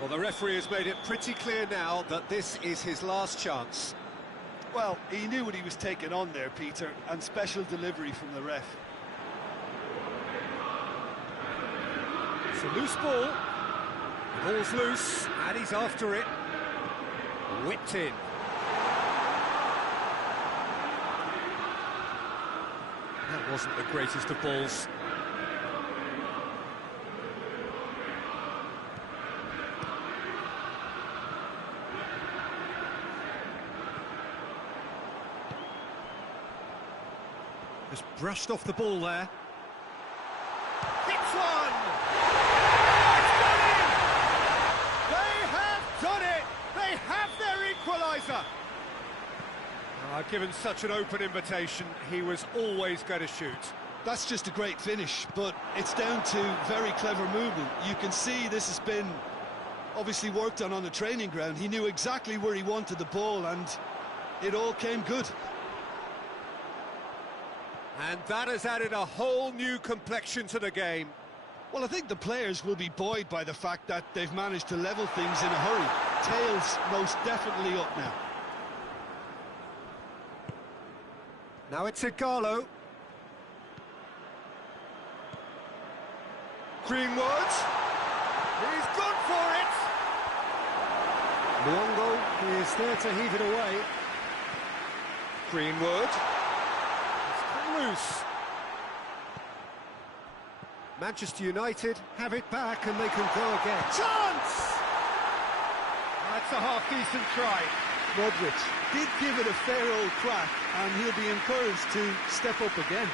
Well, the referee has made it pretty clear now that this is his last chance. Well, he knew what he was taking on there, Peter, and special delivery from the ref. It's a loose ball. The ball's loose, and he's after it. Whipped in. That wasn't the greatest of balls. Just brushed off the ball there. Hits one! They have done it! They have their equaliser! Given such an open invitation, he was always going to shoot. That's just a great finish, but it's down to very clever movement. You can see this has been obviously worked on the training ground. He knew exactly where he wanted the ball, and it all came good. And that has added a whole new complexion to the game. Well, I think the players will be buoyed by the fact that they've managed to level things in a hurry. Tails most definitely up now. Now it's Igalo. Greenwood. He's gone for it. Luongo is there to heave it away. Greenwood. It's come loose. Manchester United have it back and they can go again. Chance! That's a half-decent try. Modric did give it a fair old crack, and he'll be encouraged to step up again.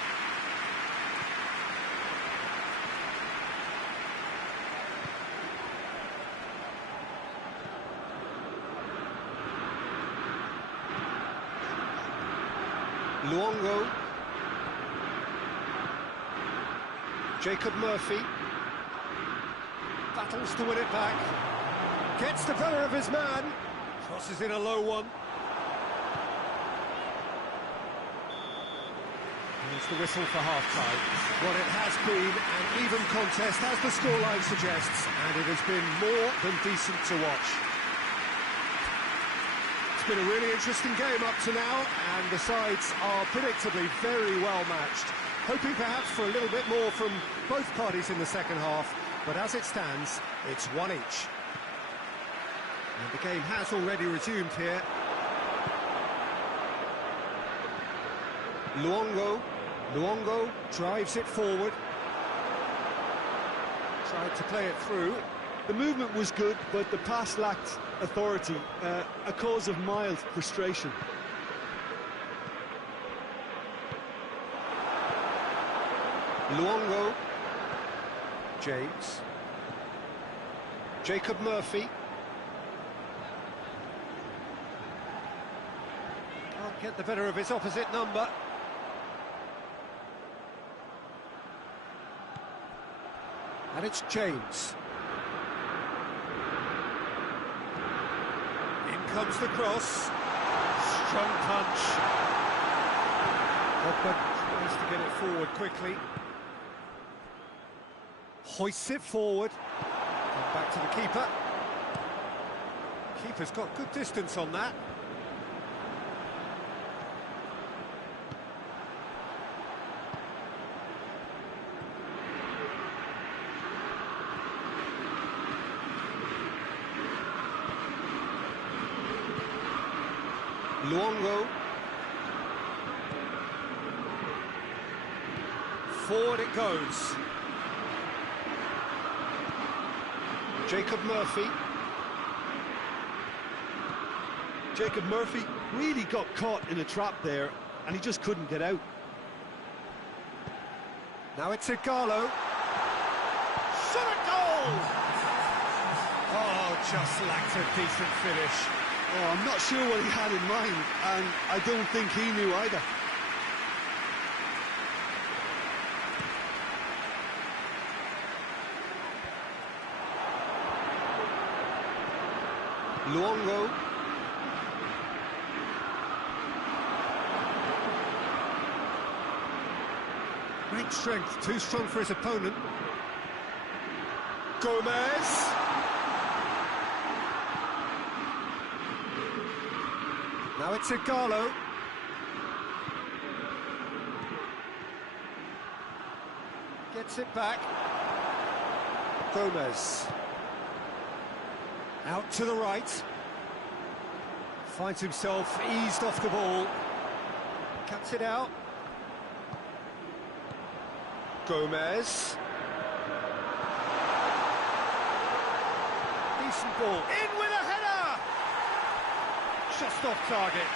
Luongo. Jacob Murphy. Battles to win it back. Gets the better of his man. Crosses in a low one. It's the whistle for half-time. What it has been an even contest, as the scoreline suggests, and it has been more than decent to watch. It's been a really interesting game up to now, and the sides are predictably very well matched. Hoping perhaps for a little bit more from both parties in the second half, but as it stands, it's one each. And the game has already resumed here. Luongo drives it forward. Tried to play it through. The movement was good, but the pass lacked authority, a cause of mild frustration. Luongo. James. Jacob Murphy. Can't get the better of his opposite number. And it's James. In comes the cross. Strong punch. Pogba tries to get it forward quickly. Hoists it forward. And back to the keeper. Keeper's got good distance on that. Luongo. Forward it goes. Jacob Murphy. Jacob Murphy really got caught in a trap there, and he just couldn't get out. Now it's Igalo. Shot a goal! Oh, just lacked a decent finish. Oh, I'm not sure what he had in mind, and I don't think he knew either. Luongo. Great strength, too strong for his opponent. Gomez. Now it's Igalo. Gets it back. Gomez. Out to the right. Finds himself eased off the ball. Cuts it out. Gomez. Decent ball. In with a header! Just off target.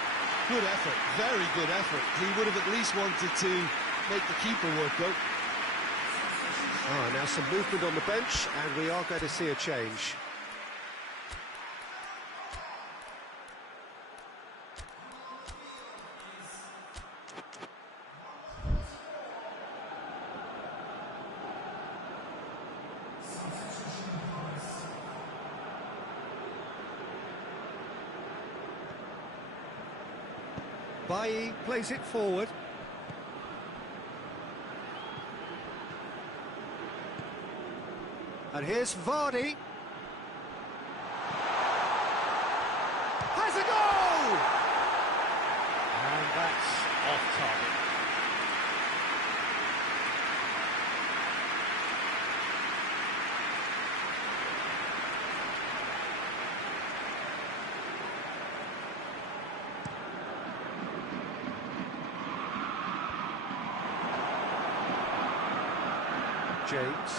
Good effort, very good effort. He would have at least wanted to make the keeper work, though. Now some movement on the bench, and we are going to see a change. Bailly plays it forward. And here's Vardy. Has a goal! And that's off target. James.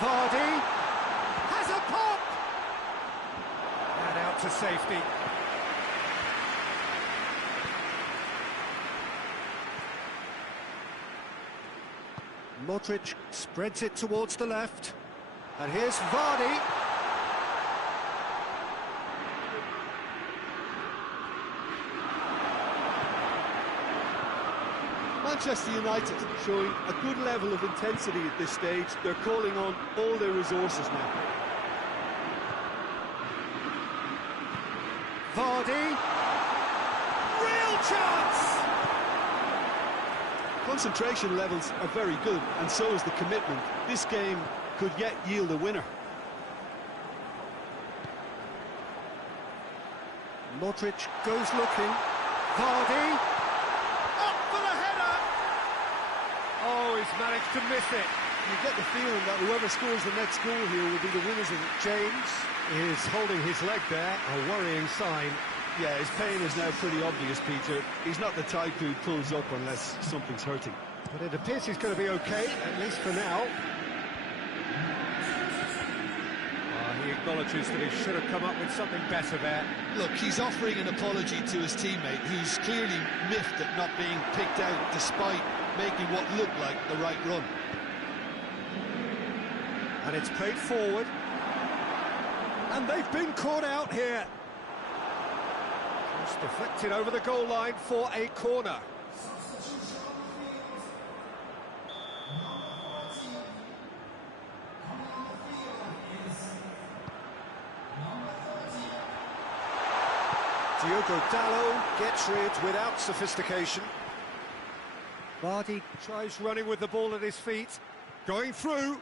Vardy has a pop! And out to safety. Modric spreads it towards the left. And here's Vardy. Manchester United showing a good level of intensity at this stage. They're calling on all their resources now. Vardy. Real chance! Concentration levels are very good, and so is the commitment. This game could yet yield a winner. Modric goes looking. Vardy. Oh, he's managed to miss it. You get the feeling that whoever scores the next goal here will be the winners of it. James is holding his leg there, a worrying sign. Yeah, his pain is now pretty obvious, Peter. He's not the type who pulls up unless something's hurting. But it appears he's going to be okay, at least for now. He acknowledges that he should have come up with something better there. Look, he's offering an apology to his teammate, who's clearly miffed at not being picked out despite making what looked like the right run. And it's played forward. And they've been caught out here. Just deflected over the goal line for a corner. Diogo Dalot gets rid without sophistication. Vardy tries running with the ball at his feet. Going through.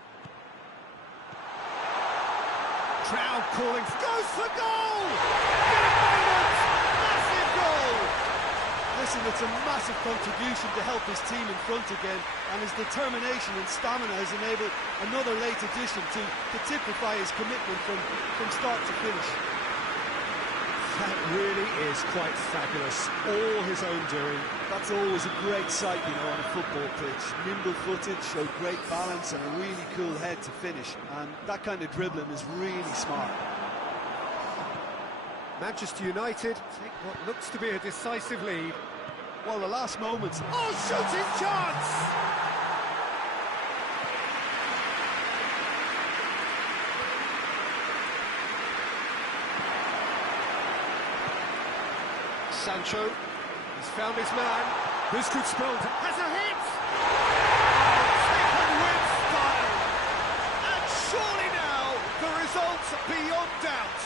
Crowd calling. Goes for goal! Massive goal! Listen, it's a massive contribution to help his team in front again, and his determination and stamina has enabled another late addition to typify his commitment from start to finish. That really is quite fabulous. All his own doing. That's always a great sight, you know, on a football pitch. Nimble-footed, showed great balance and a really cool head to finish. And that kind of dribbling is really smart. Manchester United take what looks to be a decisive lead. Well, the last moments. Oh, shooting chance! Sancho has found his man. This could spell. Has a hit! Taken with style! And surely now the result's beyond doubt.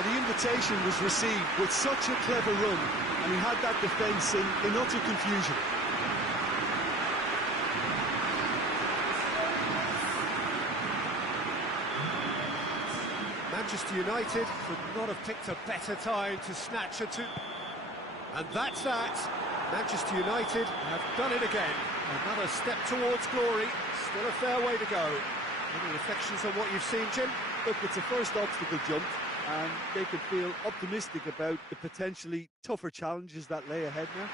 The invitation was received with such a clever run, and he had that defence in utter confusion. Manchester United could not have picked a better time to snatch a two. And that's that. Manchester United have done it again. Another step towards glory. Still a fair way to go. Any reflections on what you've seen, Jim? Look, it's a first obstacle jump, and they can feel optimistic about the potentially tougher challenges that lay ahead now.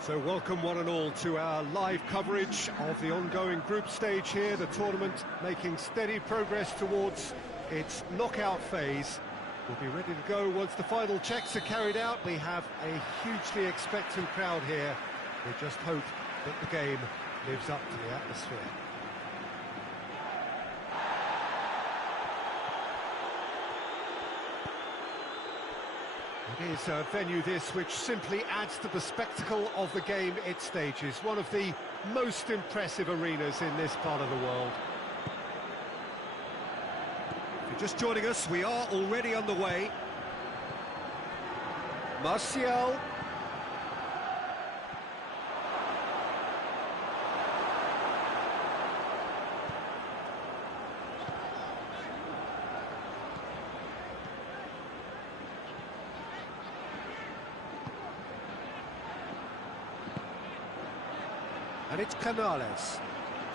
So welcome one and all to our live coverage of the ongoing group stage here, the tournament making steady progress towards its knockout phase. We'll be ready to go once the final checks are carried out. We have a hugely expectant crowd here. We just hope that the game lives up to the atmosphere. It is a venue this which simply adds to the spectacle of the game it stages. One of the most impressive arenas in this part of the world. If you're just joining us, we are already underway. Martial. And it's Canales.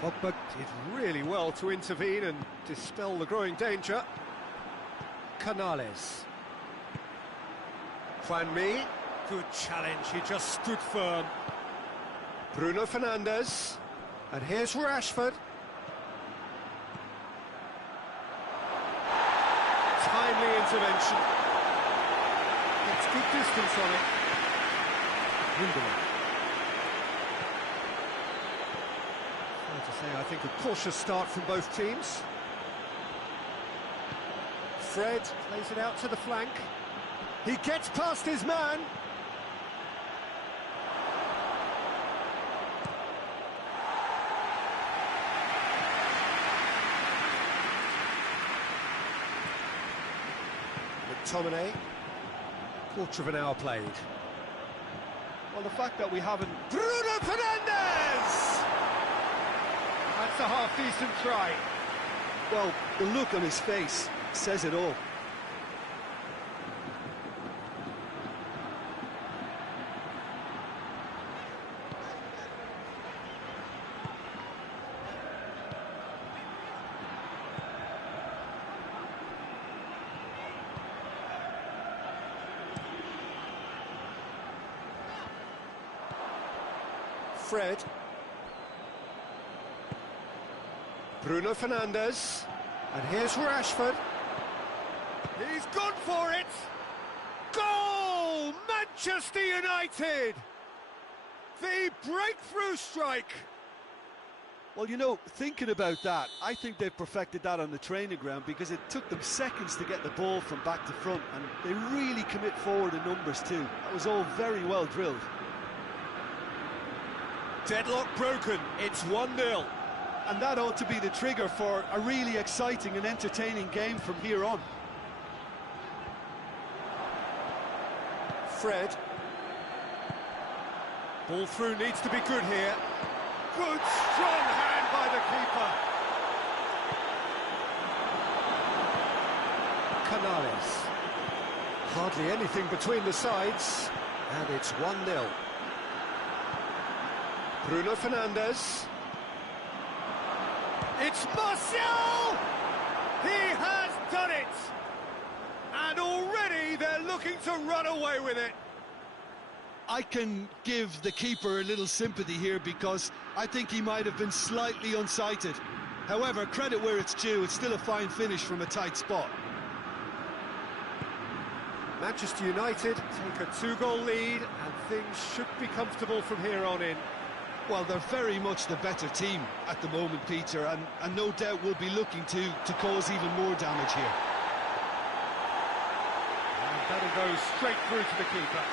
Pogba did really well to intervene and dispel the growing danger. Canales. Juan Mi. Good challenge, he just stood firm. Bruno Fernandes. And here's Rashford. Timely intervention. Gets good distance on it. Lindelof. I think a cautious start from both teams. Fred plays it out to the flank. He gets past his man. McTominay. Quarter of an hour played. Well, the fact that we haven't... Bruno Fernandes! That's a half-decent try. Well, the look on his face says it all. Fred. Bruno Fernandes, and here's Rashford. He's gone for it! Goal! Manchester United! The breakthrough strike! Well, you know, thinking about that, I think they've perfected that on the training ground because it took them seconds to get the ball from back to front, and they really commit forward in numbers too. That was all very well drilled. Deadlock broken, it's 1-0. And that ought to be the trigger for a really exciting and entertaining game from here on. Fred. Ball through needs to be good here. Good, strong hand by the keeper. Canales. Hardly anything between the sides. And it's 1-0. Bruno Fernandes. It's Martial! He has done it! And already they're looking to run away with it. I can give the keeper a little sympathy here because I think he might have been slightly unsighted. However, credit where it's due, it's still a fine finish from a tight spot. Manchester United take a 2-goal lead and things should be comfortable from here on in. Well, they're very much the better team at the moment, Peter, and no doubt will be looking to cause even more damage here. And that'll go straight through to the keeper.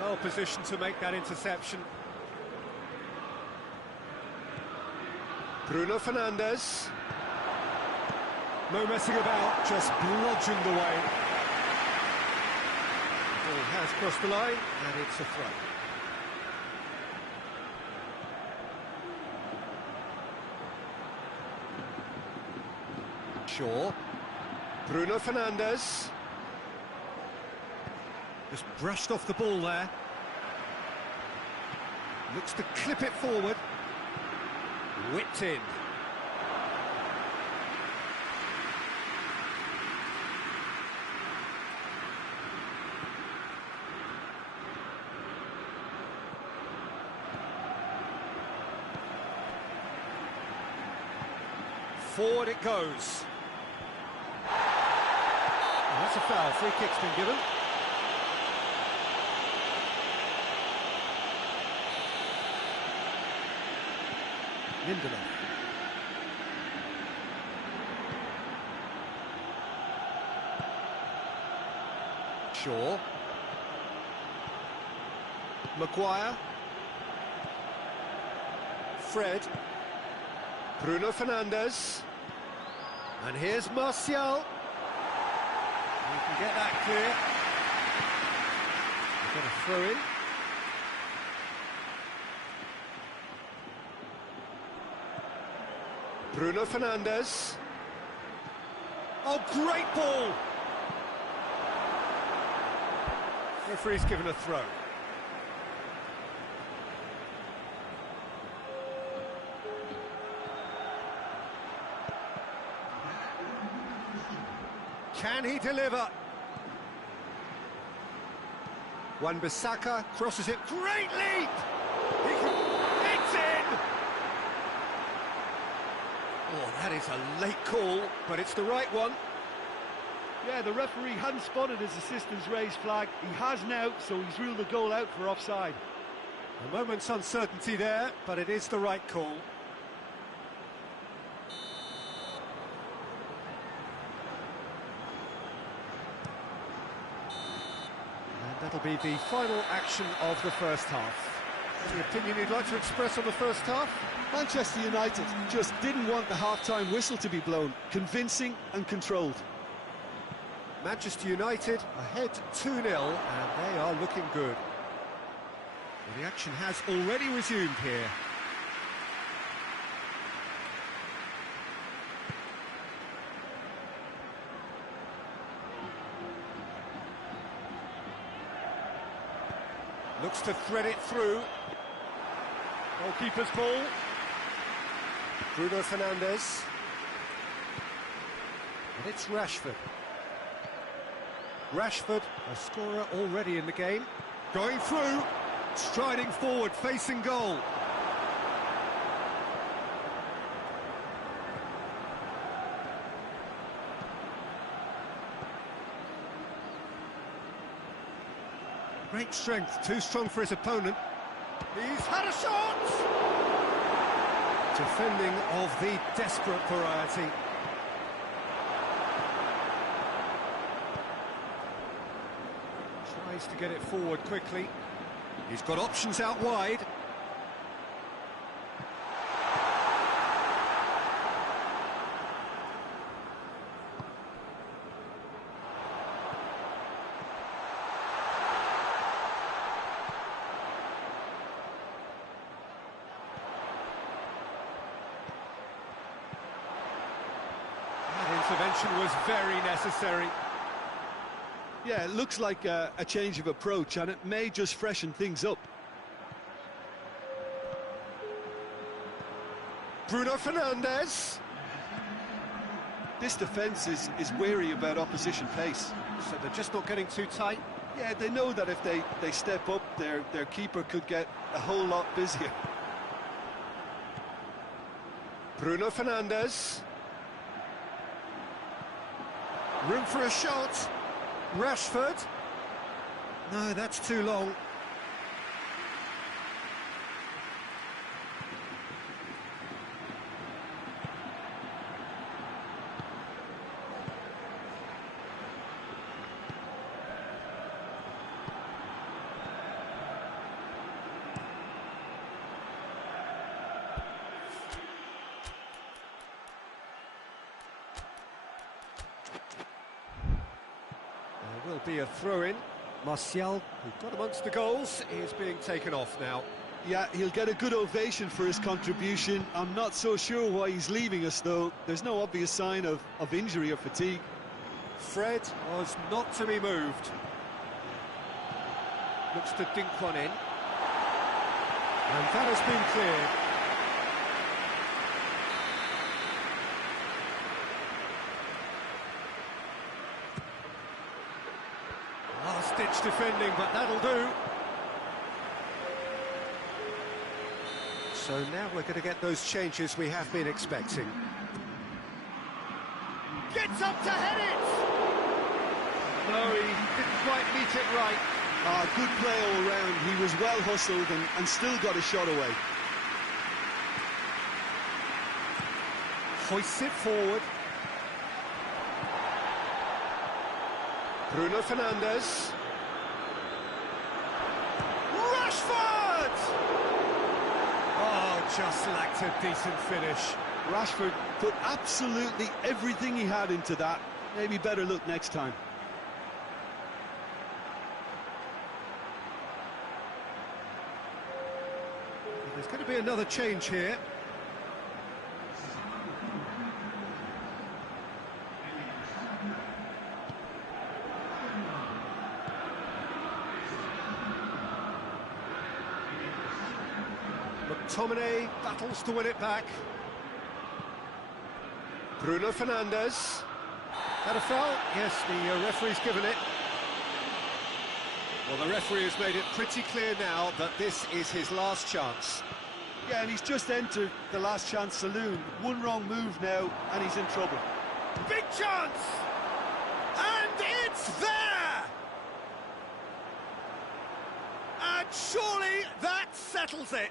Well positioned to make that interception. Bruno Fernandes. No messing about, just bludgeoned away. Ball has crossed the line, and it's a throw. Shaw. Bruno Fernandes. Just brushed off the ball there. Looks to clip it forward. Whipped in. Forward it goes. Oh, that's a foul. Free kick's been given. Lindelof. Shaw. Maguire. Fred. Bruno Fernandes. And here's Martial. We can get that clear. We've got a throw in. Bruno Fernandes. Oh, great ball! Referee's given a throw. Can he deliver? Wan-Bissaka crosses it. Great leap! It's in! Oh, that is a late call, but it's the right one. Yeah, the referee hadn't spotted his assistant's raised flag. He has now, so he's ruled the goal out for offside. A moment's uncertainty there, but it is the right call. And that'll be the final action of the first half. Any opinion you'd like to express on the first half? Manchester United just didn't want the half-time whistle to be blown. Convincing and controlled. Manchester United ahead 2-0, and they are looking good. Well, the action has already resumed here. Looks to thread it through. Goalkeeper's ball. Bruno Fernandes. And it's Rashford. Rashford, a scorer already in the game. Going through, striding forward, facing goal. Great strength, too strong for his opponent. He's had a shot! Defending of the desperate variety. Tries to get it forward quickly. He's got options out wide. That intervention was very necessary. Yeah, it looks like a change of approach, and it may just freshen things up. Bruno Fernandes. This defence is wary about opposition pace. So they're just not getting too tight. Yeah, they know that if they step up, their keeper could get a whole lot busier. Bruno Fernandes. Room for a shot. Rashford. No, that's too long. There will be a throw-in. Martial, who got amongst the goals, is being taken off now. Yeah, he'll get a good ovation for his contribution. I'm not so sure why he's leaving us, though. There's no obvious sign of injury or fatigue. Fred was not to be moved. Looks to dink one in. And that has been cleared. Last-ditch defending, but that'll do. So now we're going to get those changes we have been expecting. Gets up to head it! No, he didn't quite meet it right. Good play all round. He was well hustled and still got a shot away. Hoists it forward. Bruno Fernandes. Rashford! Oh, just lacked a decent finish. Rashford put absolutely everything he had into that. Maybe better look next time. There's going to be another change here. McTominay battles to win it back. Bruno Fernandes. Had a foul? Yes, the referee's given it. Well, the referee has made it pretty clear now that this is his last chance. Yeah, and he's just entered the last chance saloon. One wrong move now, and he's in trouble. Big chance! And it's there! And surely that settles it.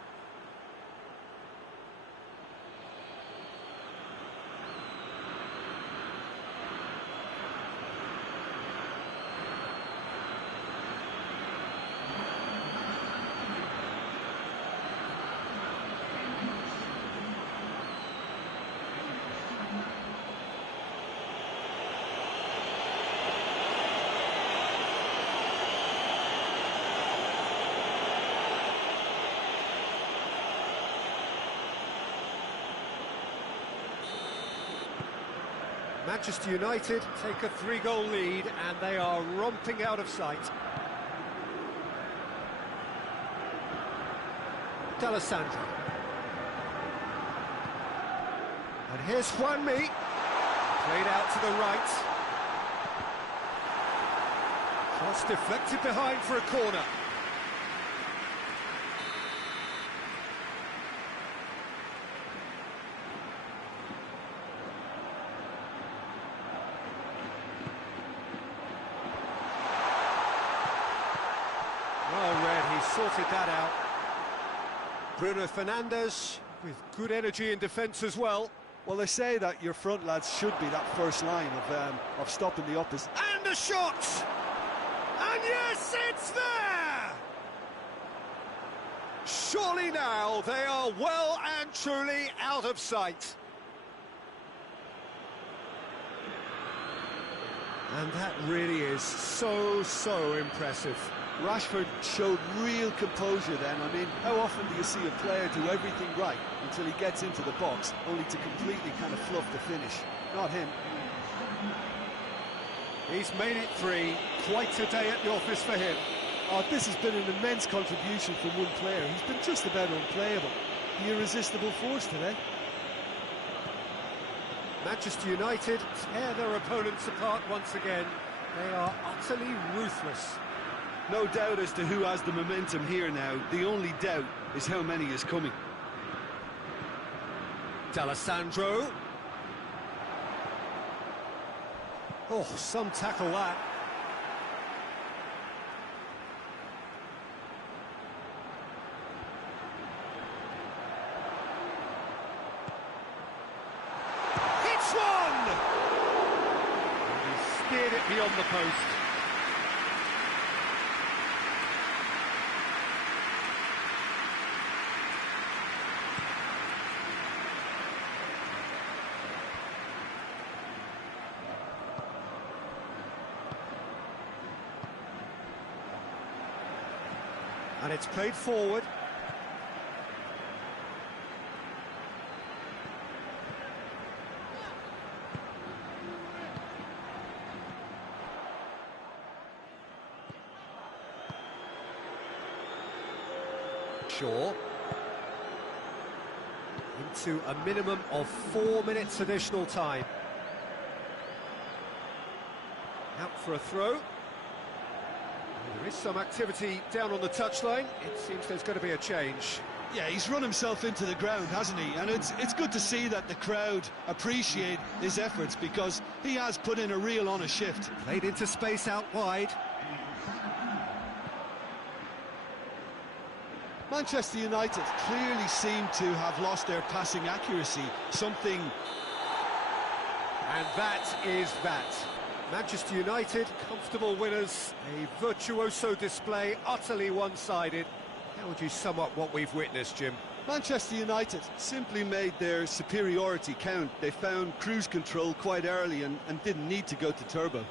Manchester United take a 3-goal lead and they are romping out of sight. D'Alessandro. And here's Juanmi. Played out to the right. Cross deflected behind for a corner. Sorted that out. Bruno Fernandes with good energy in defence as well. Well, they say that your front lads should be that first line of stopping the opposition. And a shot! And yes, it's there! Surely now they are well and truly out of sight. And that really is so impressive. Rashford showed real composure then. I mean, how often do you see a player do everything right until he gets into the box, only to completely kind of fluff the finish? Not him. He's made it 3. Quite a day at the office for him. Oh, this has been an immense contribution from one player. He's been just about unplayable. The irresistible force today. Manchester United tear their opponents apart once again. They are utterly ruthless. No doubt as to who has the momentum here now. The only doubt is how many is coming. D'Alessandro. Oh, some tackle that. Hits one! And he steered it beyond the post. And it's played forward. Shaw. Into a minimum of 4 minutes additional time. Out for a throw. There is some activity down on the touchline. It seems there's going to be a change. Yeah, he's run himself into the ground, hasn't he? And it's good to see that the crowd appreciate his efforts, because he has put in a real honest shift. Played into space out wide. Manchester United clearly seem to have lost their passing accuracy, something... And that is that. Manchester United, comfortable winners, a virtuoso display, utterly one-sided. How would you sum up what we've witnessed, Jim? Manchester United simply made their superiority count. They found cruise control quite early and didn't need to go to turbo.